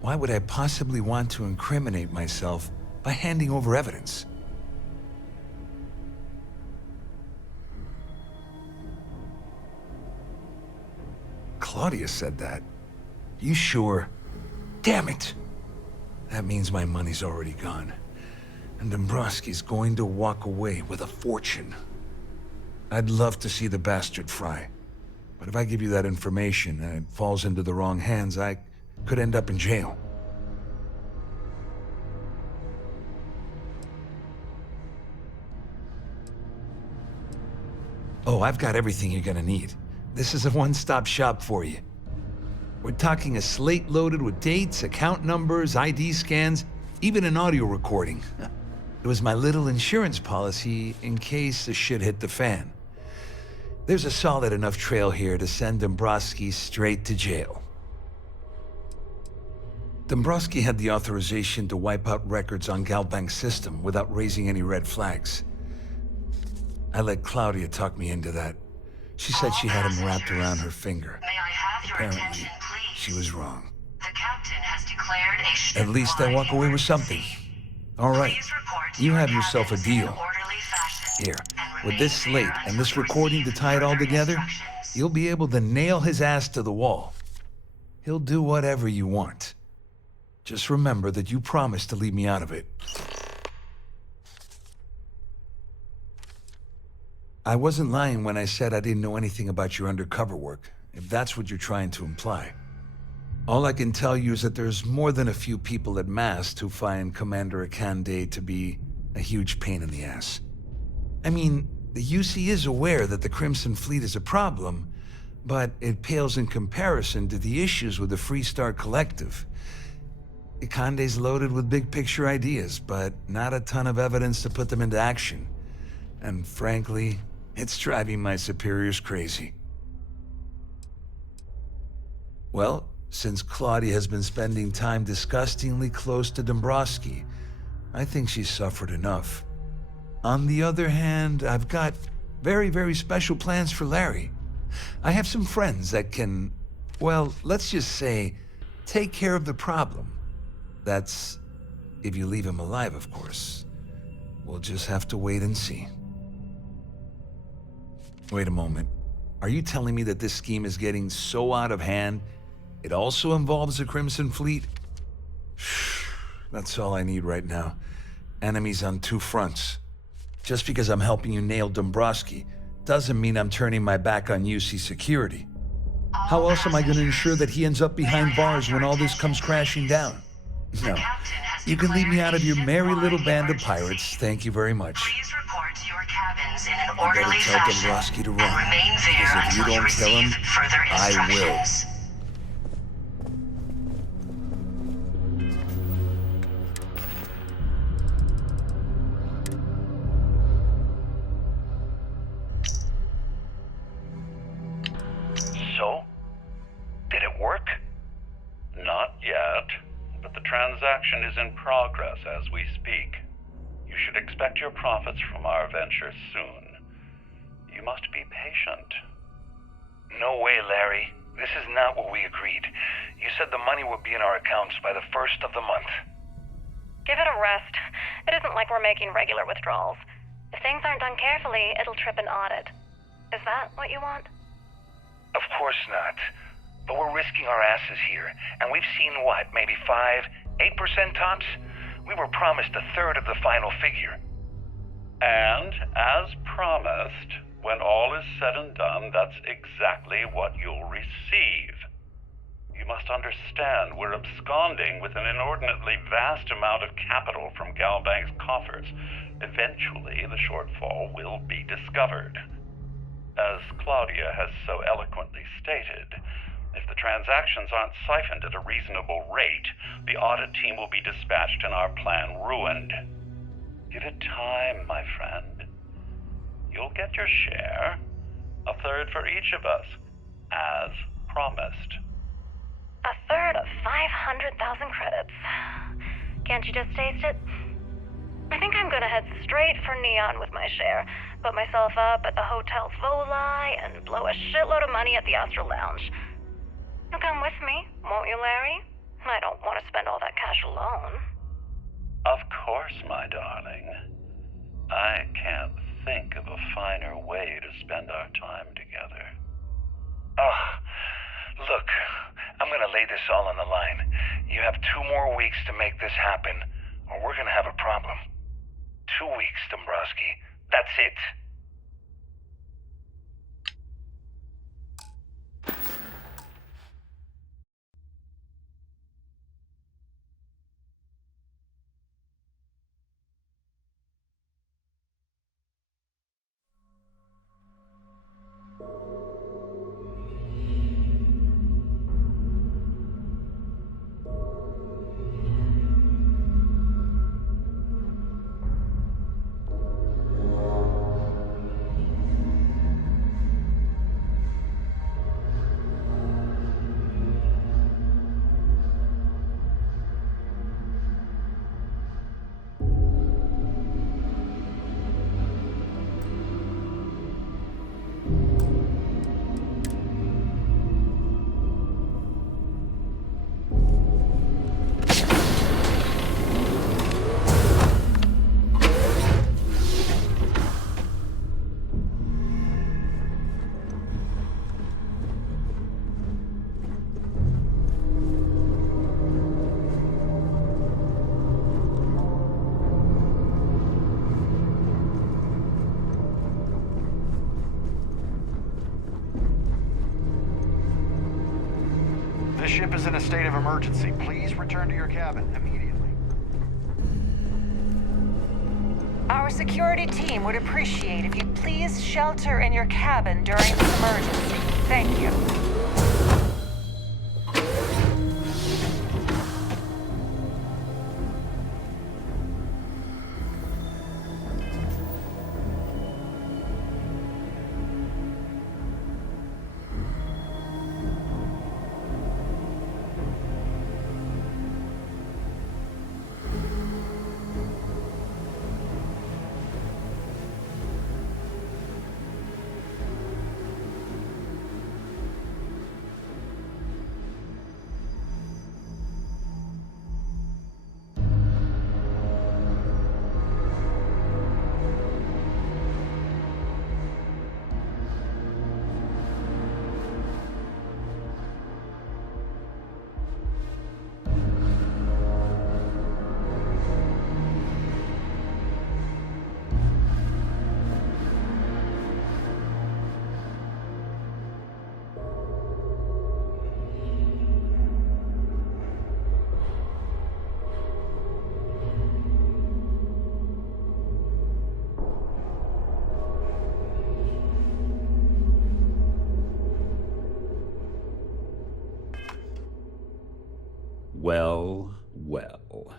why would I possibly want to incriminate myself by handing over evidence? Claudia said that. You sure? Damn it! That means my money's already gone. And Dombrowski's going to walk away with a fortune. I'd love to see the bastard fry. But if I give you that information and it falls into the wrong hands, I could end up in jail. Oh, I've got everything you're gonna need. This is a one-stop shop for you. We're talking a slate loaded with dates, account numbers, ID scans, even an audio recording. It was my little insurance policy in case the shit hit the fan. There's a solid enough trail here to send Dombrowski straight to jail. Dombrowski had the authorization to wipe out records on Galbank's system without raising any red flags. I let Claudia talk me into that. She said she had him wrapped around her finger. Apparently, she was wrong. the captain has declared a ship. At least I walk away with something. All right, you have yourself a deal. Here, with this slate and this recording to tie it all together, you'll be able to nail his ass to the wall. He'll do whatever you want. Just remember that you promised to leave me out of it. I wasn't lying when I said I didn't know anything about your undercover work, if that's what you're trying to imply. All I can tell you is that there's more than a few people at Mast who find Commander Akande to be a huge pain in the ass. I mean, the UC is aware that the Crimson Fleet is a problem, but it pales in comparison to the issues with the Freestar Collective. Ikande's loaded with big-picture ideas, but not a ton of evidence to put them into action. And frankly, it's driving my superiors crazy. Well, since Claudia has been spending time disgustingly close to Dombrowski, I think she's suffered enough. On the other hand, I've got very, very special plans for Larry. I have some friends that can, well, let's just say, take care of the problem. That's if you leave him alive, of course. We'll just have to wait and see. Wait a moment. Are you telling me that this scheme is getting so out of hand, it also involves the Crimson Fleet? That's all I need right now. Enemies on two fronts. Just because I'm helping you nail Dombrowski doesn't mean I'm turning my back on UC security. How else am I going to ensure that he ends up behind bars when all this comes crashing down? No. You can leave me out of your merry little band of pirates. Thank you very much. Please report to your cabins in an You better orderly tell fashion Dombrowski to run. and remain there Because if you until you don't tell him, receive further I will. instructions. So? Did it work? Not yet, but the transaction is in progress as we speak. You should expect your profits from our venture soon. You must be patient. No way, Larry. This is not what we agreed. You said the money would be in our accounts by the 1st of the month. Give it a rest. It isn't like we're making regular withdrawals. If things aren't done carefully, it'll trip an audit. Is that what you want? Of course not. But we're risking our asses here, and we've seen what, maybe 5, 8% tops? We were promised a third of the final figure. And, as promised, when all is said and done, that's exactly what you'll receive. You must understand, we're absconding with an inordinately vast amount of capital from Galbank's coffers. Eventually, the shortfall will be discovered. As Claudia has so eloquently stated, if the transactions aren't siphoned at a reasonable rate, the audit team will be dispatched and our plan ruined. Give it time, my friend. You'll get your share, a third for each of us, as promised. A third of 500,000 credits. Can't you just taste it? I think I'm gonna head straight for Neon with my share, put myself up at the Hotel Voli, and blow a shitload of money at the Astral Lounge. You'll come with me, won't you, Larry? I don't want to spend all that cash alone. Of course, my darling. I can't think of a finer way to spend our time together. Oh, look, I'm gonna lay this all on the line. You have 2 more weeks to make this happen, or we're gonna have a problem. 2 weeks, Dombrowski. That's it. This ship is in a state of emergency. Please return to your cabin immediately. Our security team would appreciate if you'd please shelter in your cabin during this emergency. Thank you. Well, well.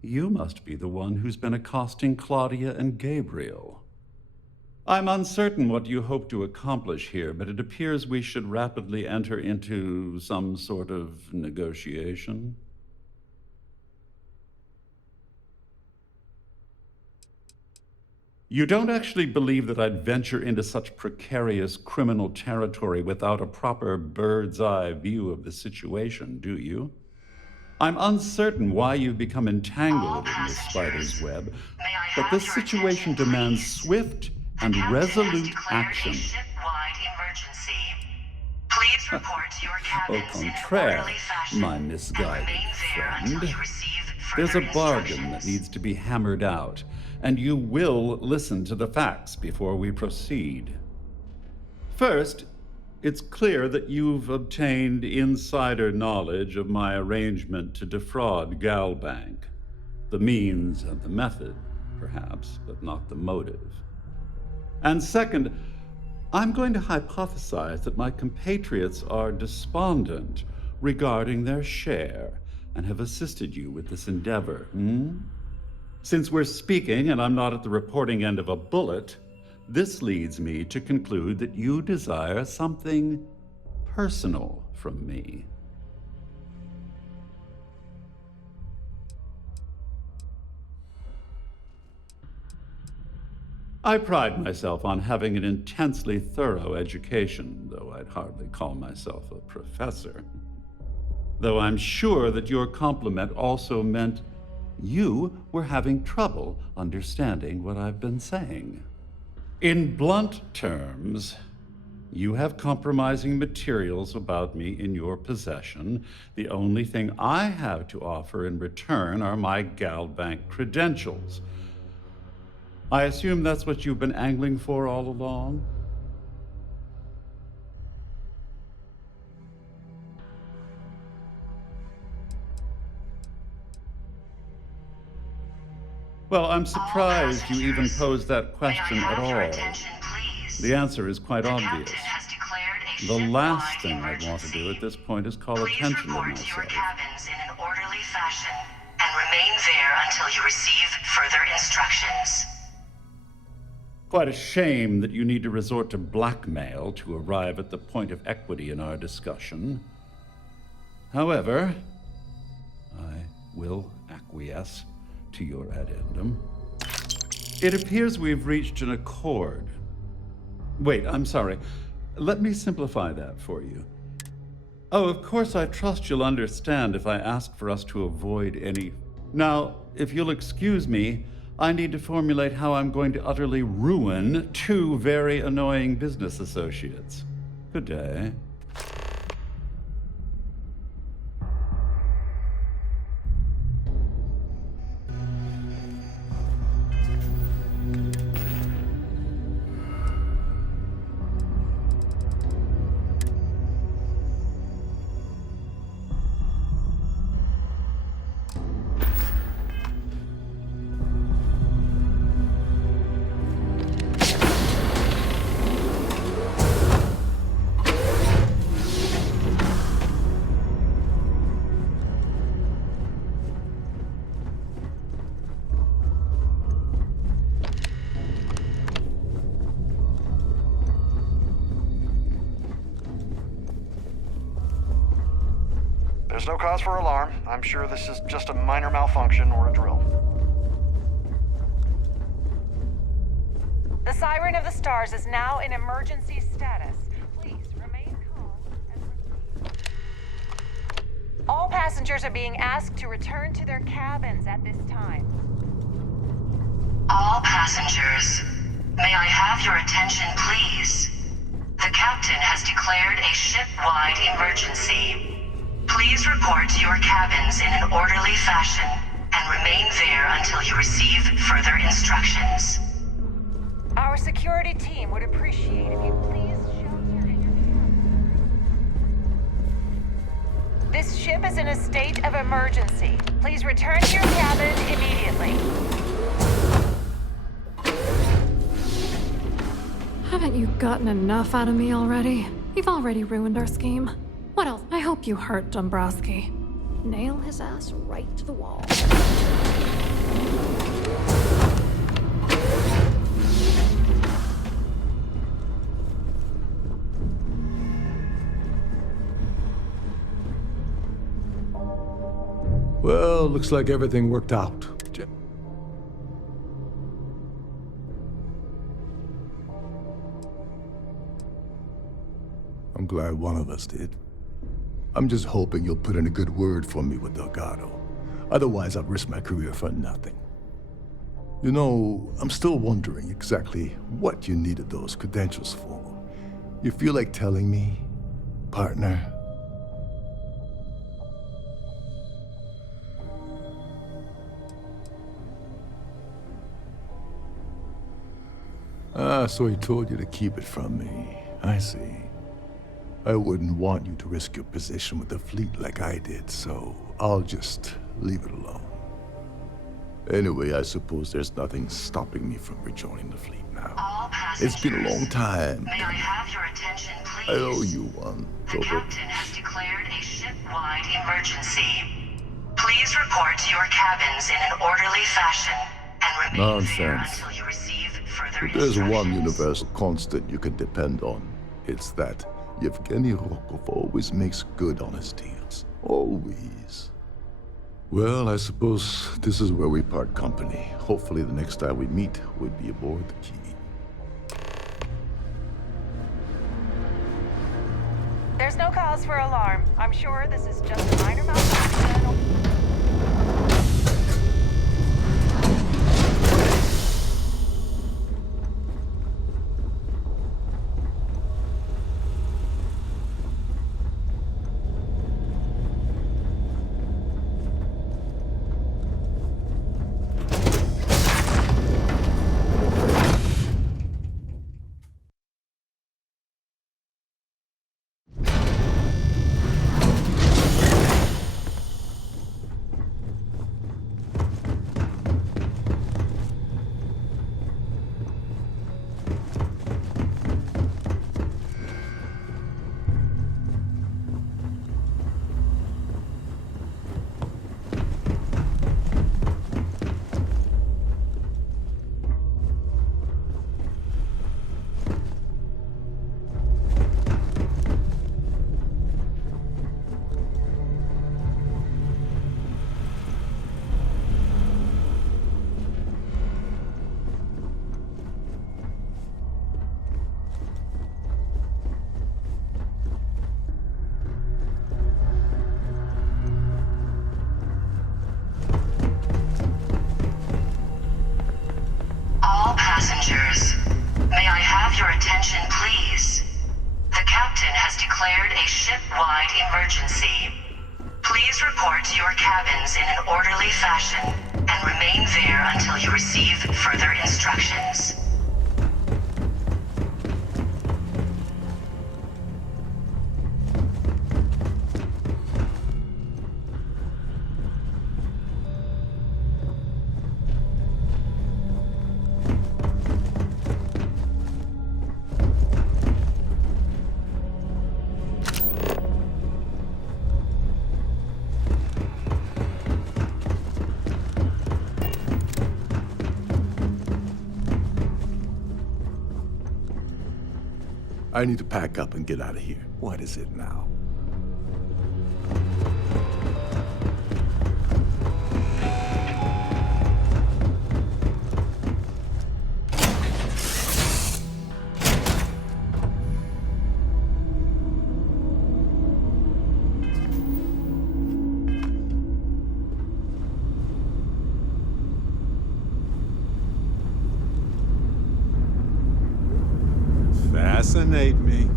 You must be the one who's been accosting Claudia and Gabriel. I'm uncertain what you hope to accomplish here, but it appears we should rapidly enter into some sort of negotiation. You don't actually believe that I'd venture into such precarious criminal territory without a proper bird's-eye view of the situation, do you? I'm uncertain why you've become entangled in this spider's web, but this situation demands swift and resolute action. Please report to your Au cabins in an contraire, orderly fashion my and misguided remain there until friend. you receive There's further a bargain that instructions. needs to be hammered out, and you will listen to the facts before we proceed. First, it's clear that you've obtained insider knowledge of my arrangement to defraud Galbank. The means and the method, perhaps, but not the motive. And second, I'm going to hypothesize that my compatriots are despondent regarding their share and have assisted you with this endeavor. Since we're speaking and I'm not at the reporting end of a bullet, this leads me to conclude that you desire something personal from me. I pride myself on having an intensely thorough education, though I'd hardly call myself a professor. Though I'm sure that your compliment also meant you were having trouble understanding what I've been saying. In blunt terms, you have compromising materials about me in your possession. The only thing I have to offer in return are my Galbank credentials. I assume that's what you've been angling for all along? Well, I'm surprised you even posed that question at all. The answer is quite obvious. The last thing I'd want to do at this point is call attention to myself. Cabins in an orderly fashion and remain there until you receive further instructions. Quite a shame that you need to resort to blackmail to arrive at the point of equity in our discussion. However, I will acquiesce to your addendum. It appears we've reached an accord. Wait, I'm sorry. Let me simplify that for you. Oh, of course, I trust you'll understand if I ask for us to avoid any... Now, if you'll excuse me, I need to formulate how I'm going to utterly ruin two very annoying business associates. Good day. There's no cause for alarm. I'm sure this is just a minor malfunction or a drill. The Siren of the Stars is now in emergency status. Please remain calm and proceed. All passengers are being asked to return to their cabins at this time. All passengers, may I have your attention, please? The captain has declared a ship-wide emergency. Please report to your cabins in an orderly fashion and remain there until you receive further instructions. Our security team would appreciate if you please shelter in your cabin. This ship is in a state of emergency. Please return to your cabin immediately. Haven't you gotten enough out of me already? You've already ruined our scheme. What else? I hope you hurt Dombrowski. Nail his ass right to the wall. Well, looks like everything worked out. I'm glad one of us did. I'm just hoping you'll put in a good word for me with Delgado. Otherwise, I've risked my career for nothing. You know, I'm still wondering exactly what you needed those credentials for. You feel like telling me, partner? Ah, so he told you to keep it from me. I see. I wouldn't want you to risk your position with the fleet like I did, so I'll just leave it alone. Anyway, I suppose there's nothing stopping me from rejoining the fleet now. It's been a long time. May I have your attention, please? I owe you one. The captain has declared a ship-wide emergency. Please report to your cabins in an orderly fashion and remain there Nonsense. until you receive further If there's instructions. one universal constant you can depend on, it's that Yevgeny Rokov always makes good on his deals. Always. Well, I suppose this is where we part company. Hopefully the next time we meet, we'll be aboard the Key. There's no cause for alarm. I'm sure this is just a minor malfunction. All passengers, may I have your attention, please? The captain has declared a ship-wide emergency. Please report to your cabins in an orderly fashion and remain there until you receive further instructions. I need to pack up and get out of here. What is it now? Fascinate me.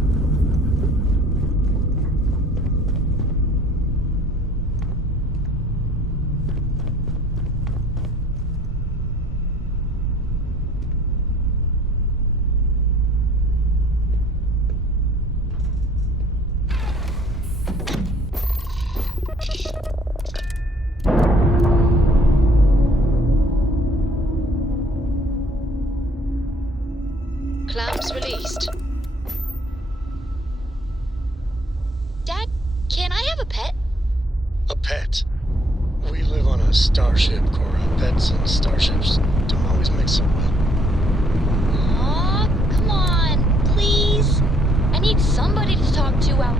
Clamps released. Dad, can I have a pet? A pet? We live on a starship, Cora. Pets and starships don't always mix up well. Aw, come on, please. I need somebody to talk to out.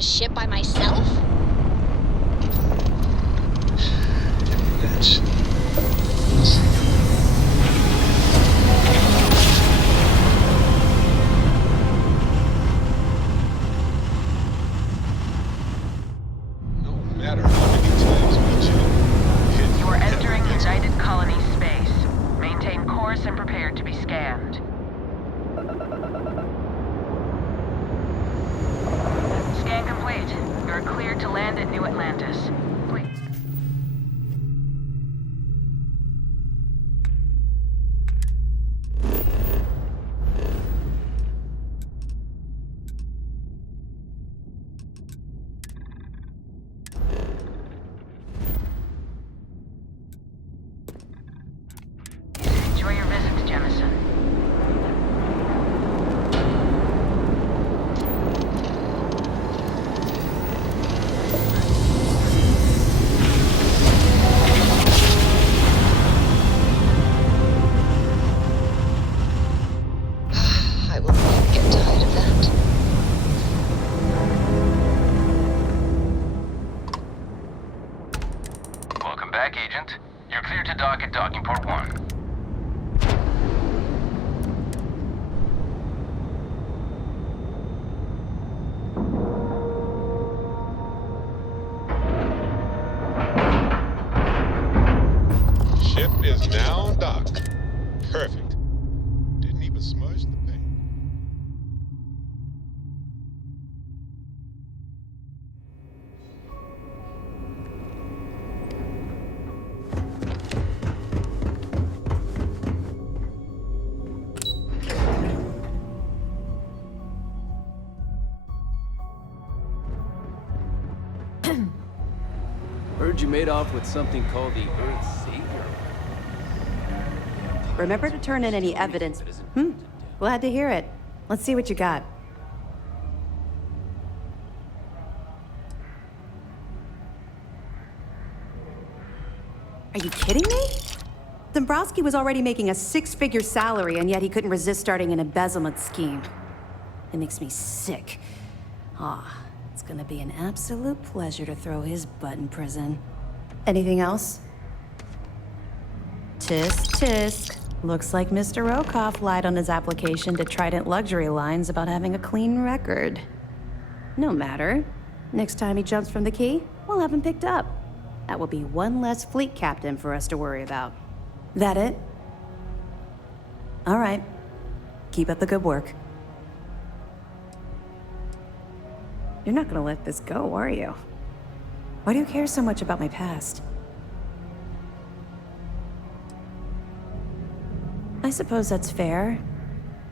the ship by myself? That's... No matter how many times we jump, You are entering United Colony space. Maintain course and prepare to be scanned. Scan complete. You are cleared to land at New Atlantis. Please. Enjoy your visit, Jemison. I will never get tired of that. Welcome back, Agent. You're clear to dock at docking port 1. Ship is now docked. Perfect. Didn't even smudge the paint. Heard you made off with something called the Earth's Savior. Remember to turn in any evidence. Glad to hear it. Let's see what you got. Are you kidding me? Dombrowski was already making a 6-figure salary, and yet he couldn't resist starting an embezzlement scheme. It makes me sick. It's gonna be an absolute pleasure to throw his butt in prison. Anything else? Tisk, tisk. Looks like Mr. Rokoff lied on his application to Trident Luxury Lines about having a clean record. No matter. Next time he jumps from the quay, we'll have him picked up. That will be one less fleet captain for us to worry about. That it? All right. Keep up the good work. You're not gonna let this go, are you? Why do you care so much about my past? I suppose that's fair,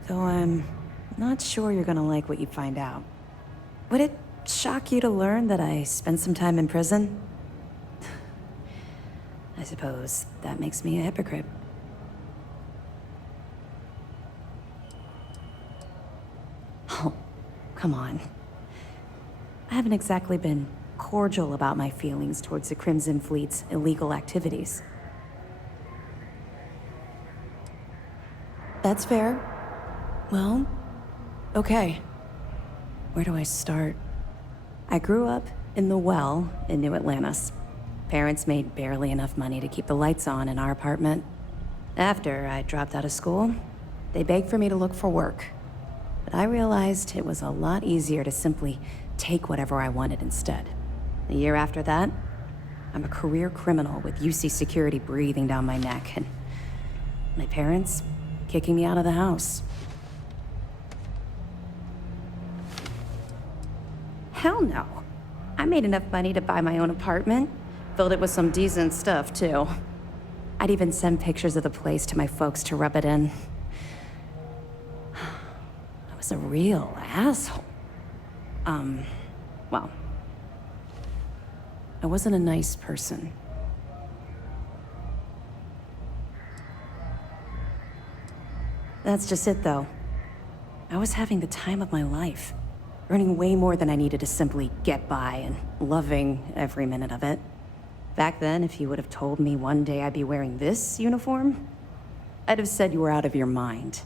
though I'm not sure you're gonna like what you find out. Would it shock you to learn that I spent some time in prison? I suppose that makes me a hypocrite. Oh, come on. I haven't exactly been cordial about my feelings towards the Crimson Fleet's illegal activities. That's fair. Well, okay. Where do I start? I grew up in the Well in New Atlantis. Parents made barely enough money to keep the lights on in our apartment. After I dropped out of school, they begged for me to look for work. But I realized it was a lot easier to simply take whatever I wanted instead. A year after that, I'm a career criminal with UC security breathing down my neck, and my parents kicking me out of the house. Hell no. I made enough money to buy my own apartment. Filled it with some decent stuff, too. I'd even send pictures of the place to my folks to rub it in. I was a real asshole. Well, I wasn't a nice person. That's just it, though. I was having the time of my life, earning way more than I needed to simply get by and loving every minute of it. Back then, if you would have told me one day I'd be wearing this uniform, I'd have said you were out of your mind.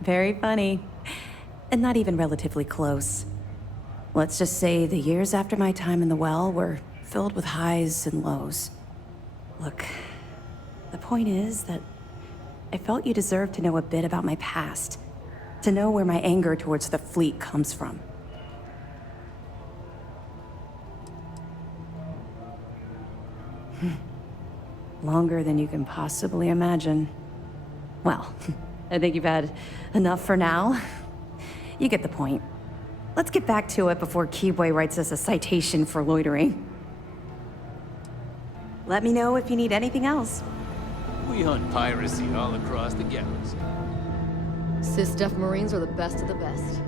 Very funny. And not even relatively close. Let's just say the years after my time in the well were filled with highs and lows. Look, the point is that I felt you deserved to know a bit about my past, to know where my anger towards the fleet comes from. Longer than you can possibly imagine. Well, I think you've had enough for now. You get the point. Let's get back to it before Keyboy writes us a citation for loitering. Let me know if you need anything else. We hunt piracy all across the galaxy. Sys-Def Marines are the best of the best.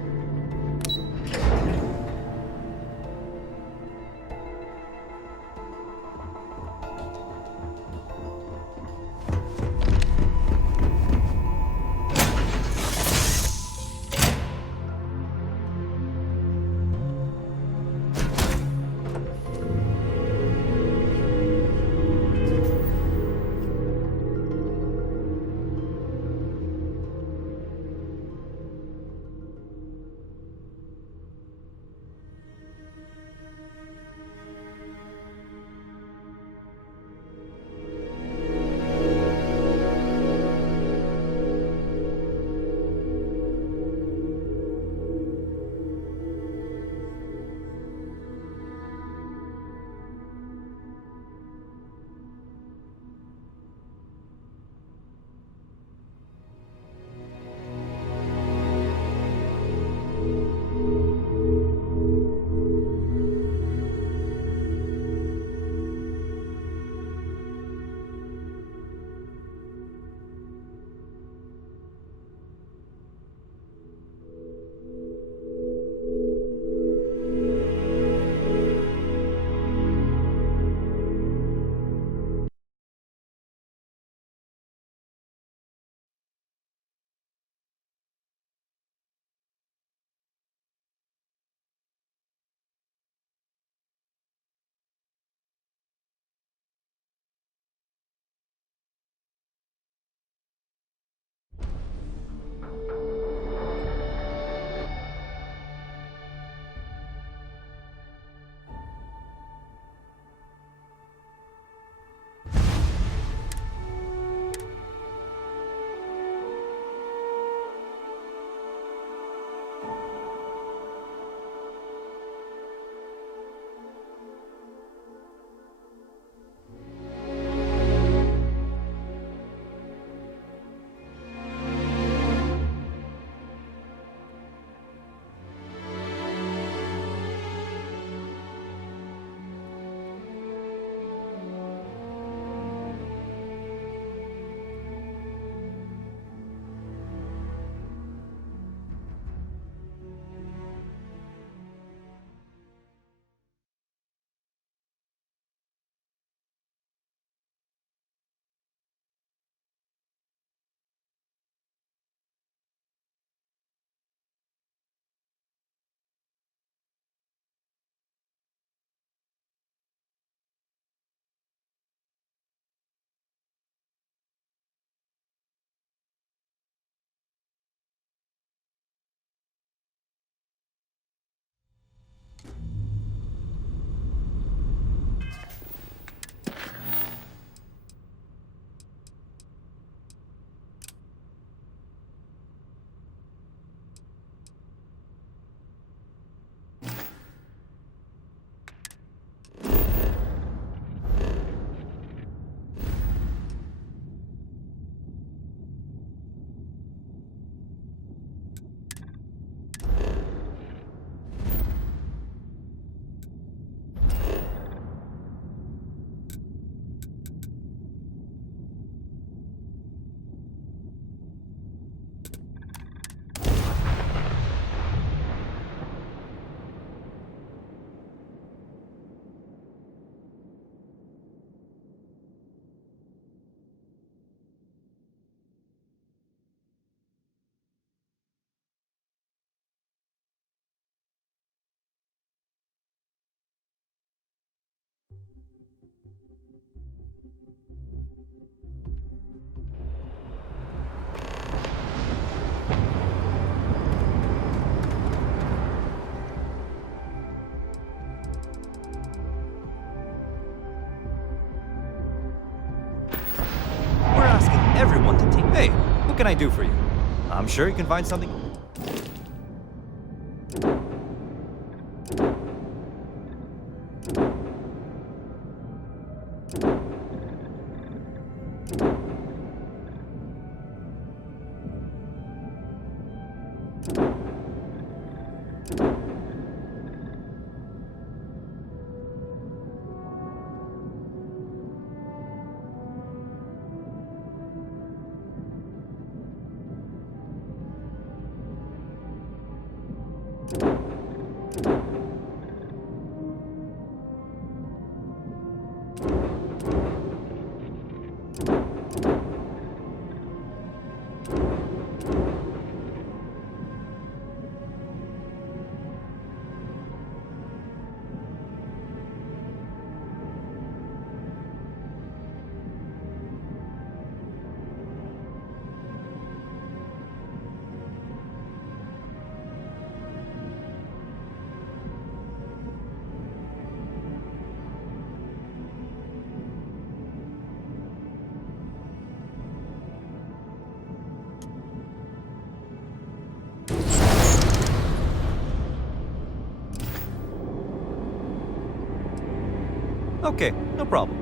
someone to take. Hey, what can I do for you? I'm sure you can find something. Okay, no problem.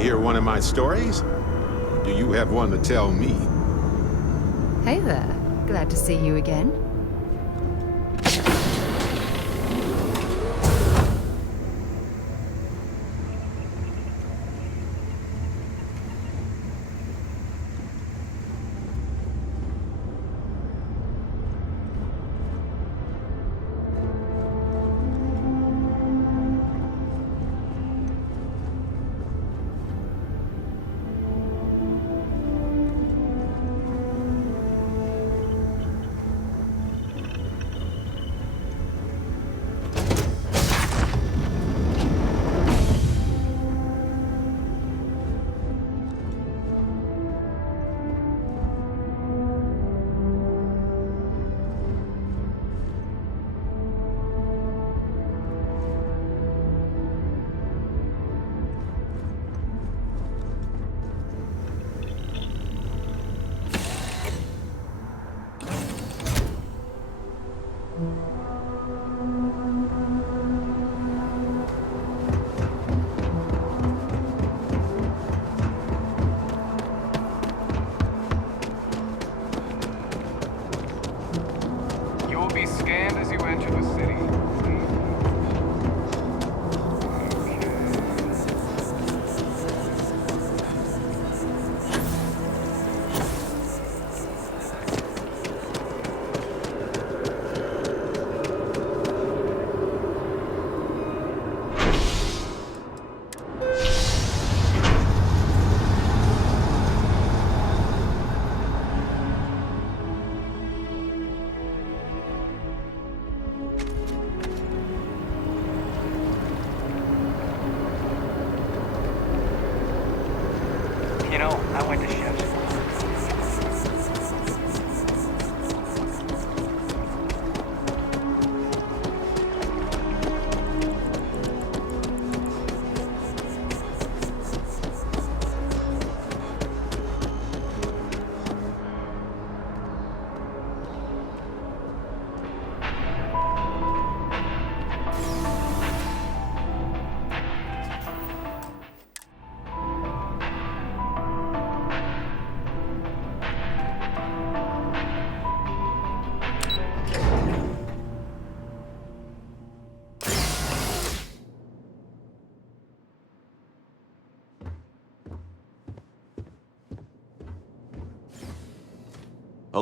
Hear one of my stories? Or do you have one to tell me? Hey there. Glad to see you again.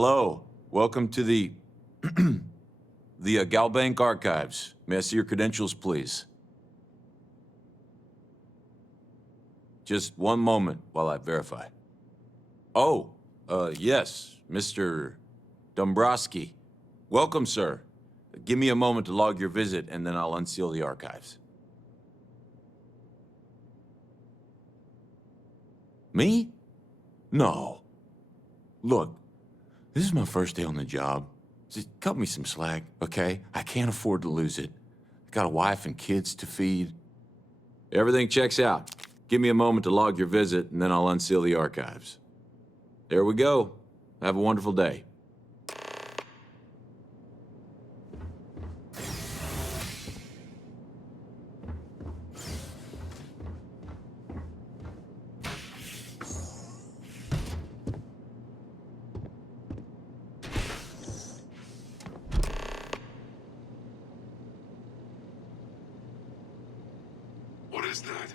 Hello. Welcome to the Galbank Archives. May I see your credentials, please? Just one moment while I verify. Oh, yes, Mr. Dombrowski. Welcome, sir. Give me a moment to log your visit, and then I'll unseal the archives. Me? No. Look, this is my first day on the job. Just cut me some slack, okay? I can't afford to lose it. I got a wife and kids to feed. Everything checks out. Give me a moment to log your visit, and then I'll unseal the archives. There we go. Have a wonderful day. What is that?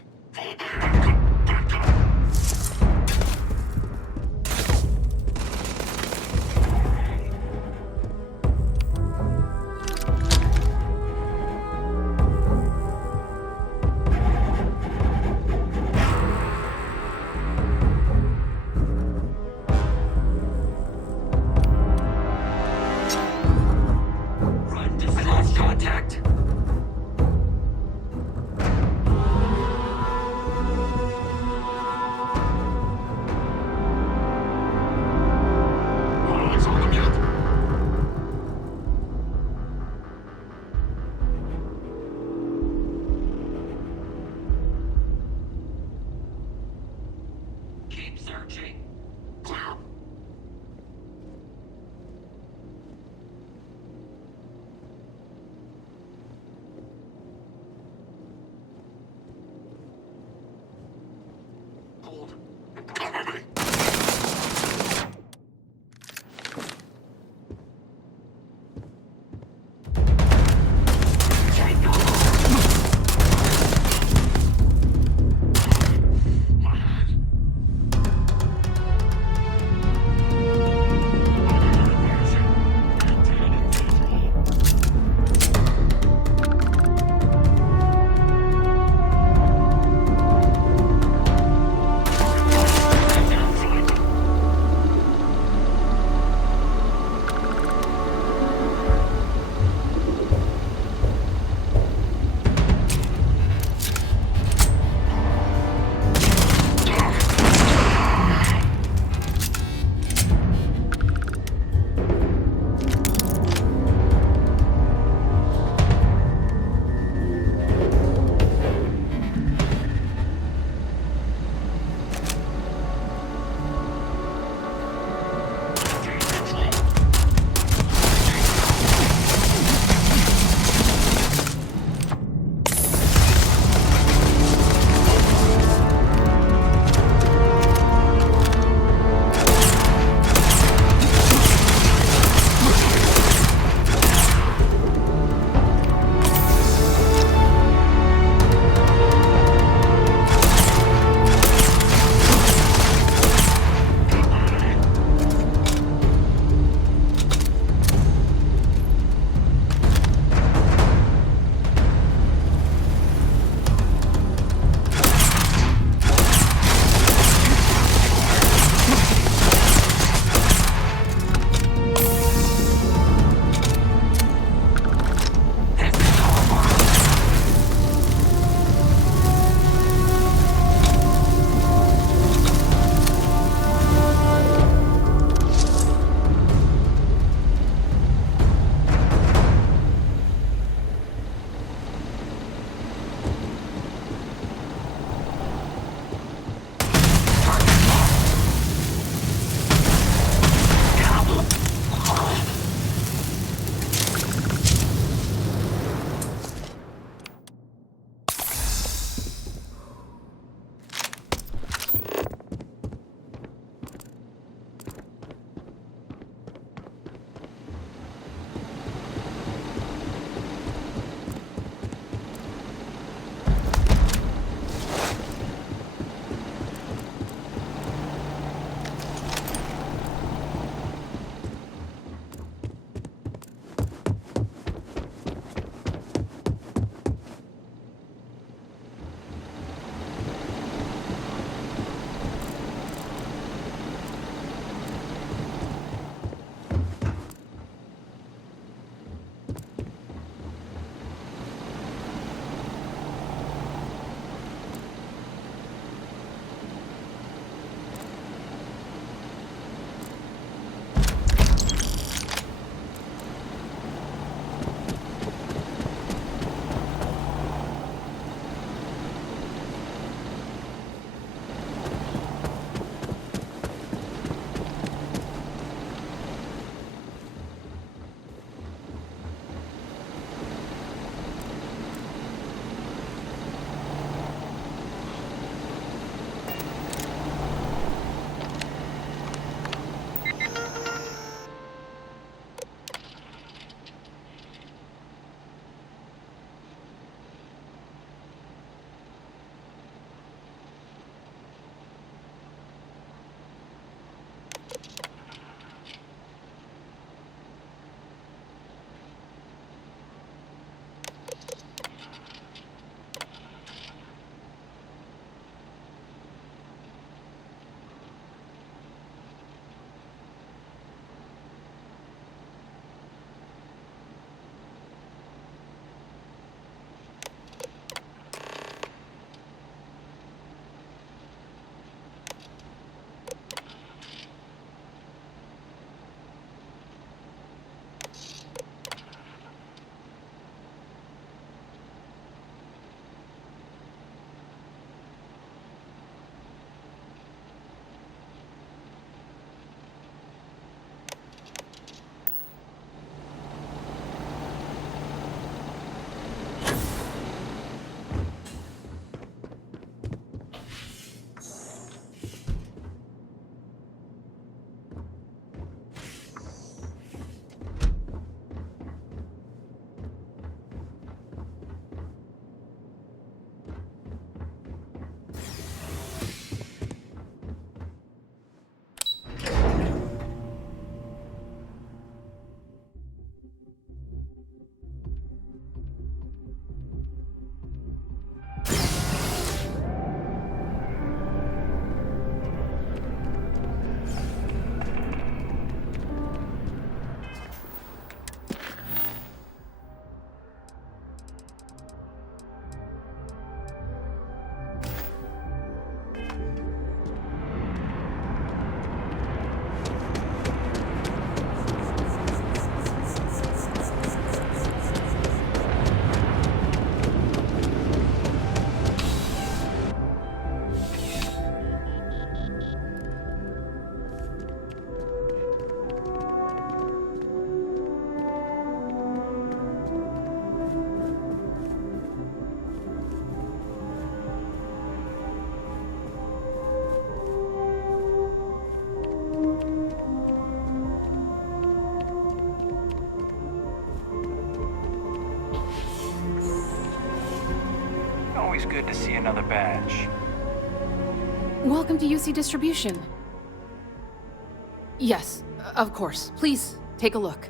always good to see another badge. Welcome to UC Distribution. Yes, of course. Please, take a look.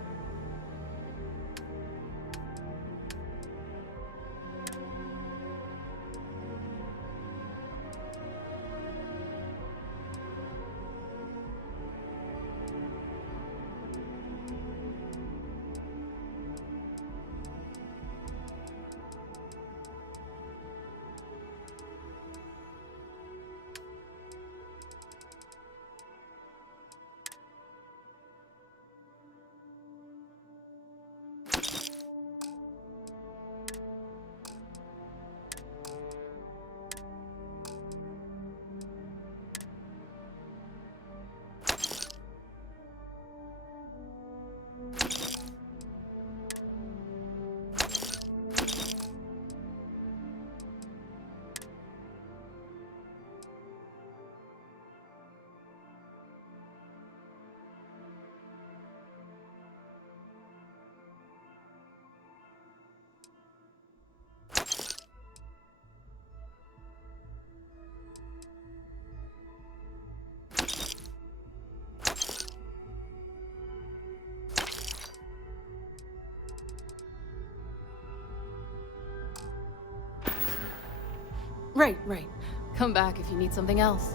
Right. Come back if you need something else.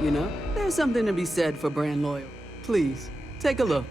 You know, there's something to be said for brand loyal. Please, take a look.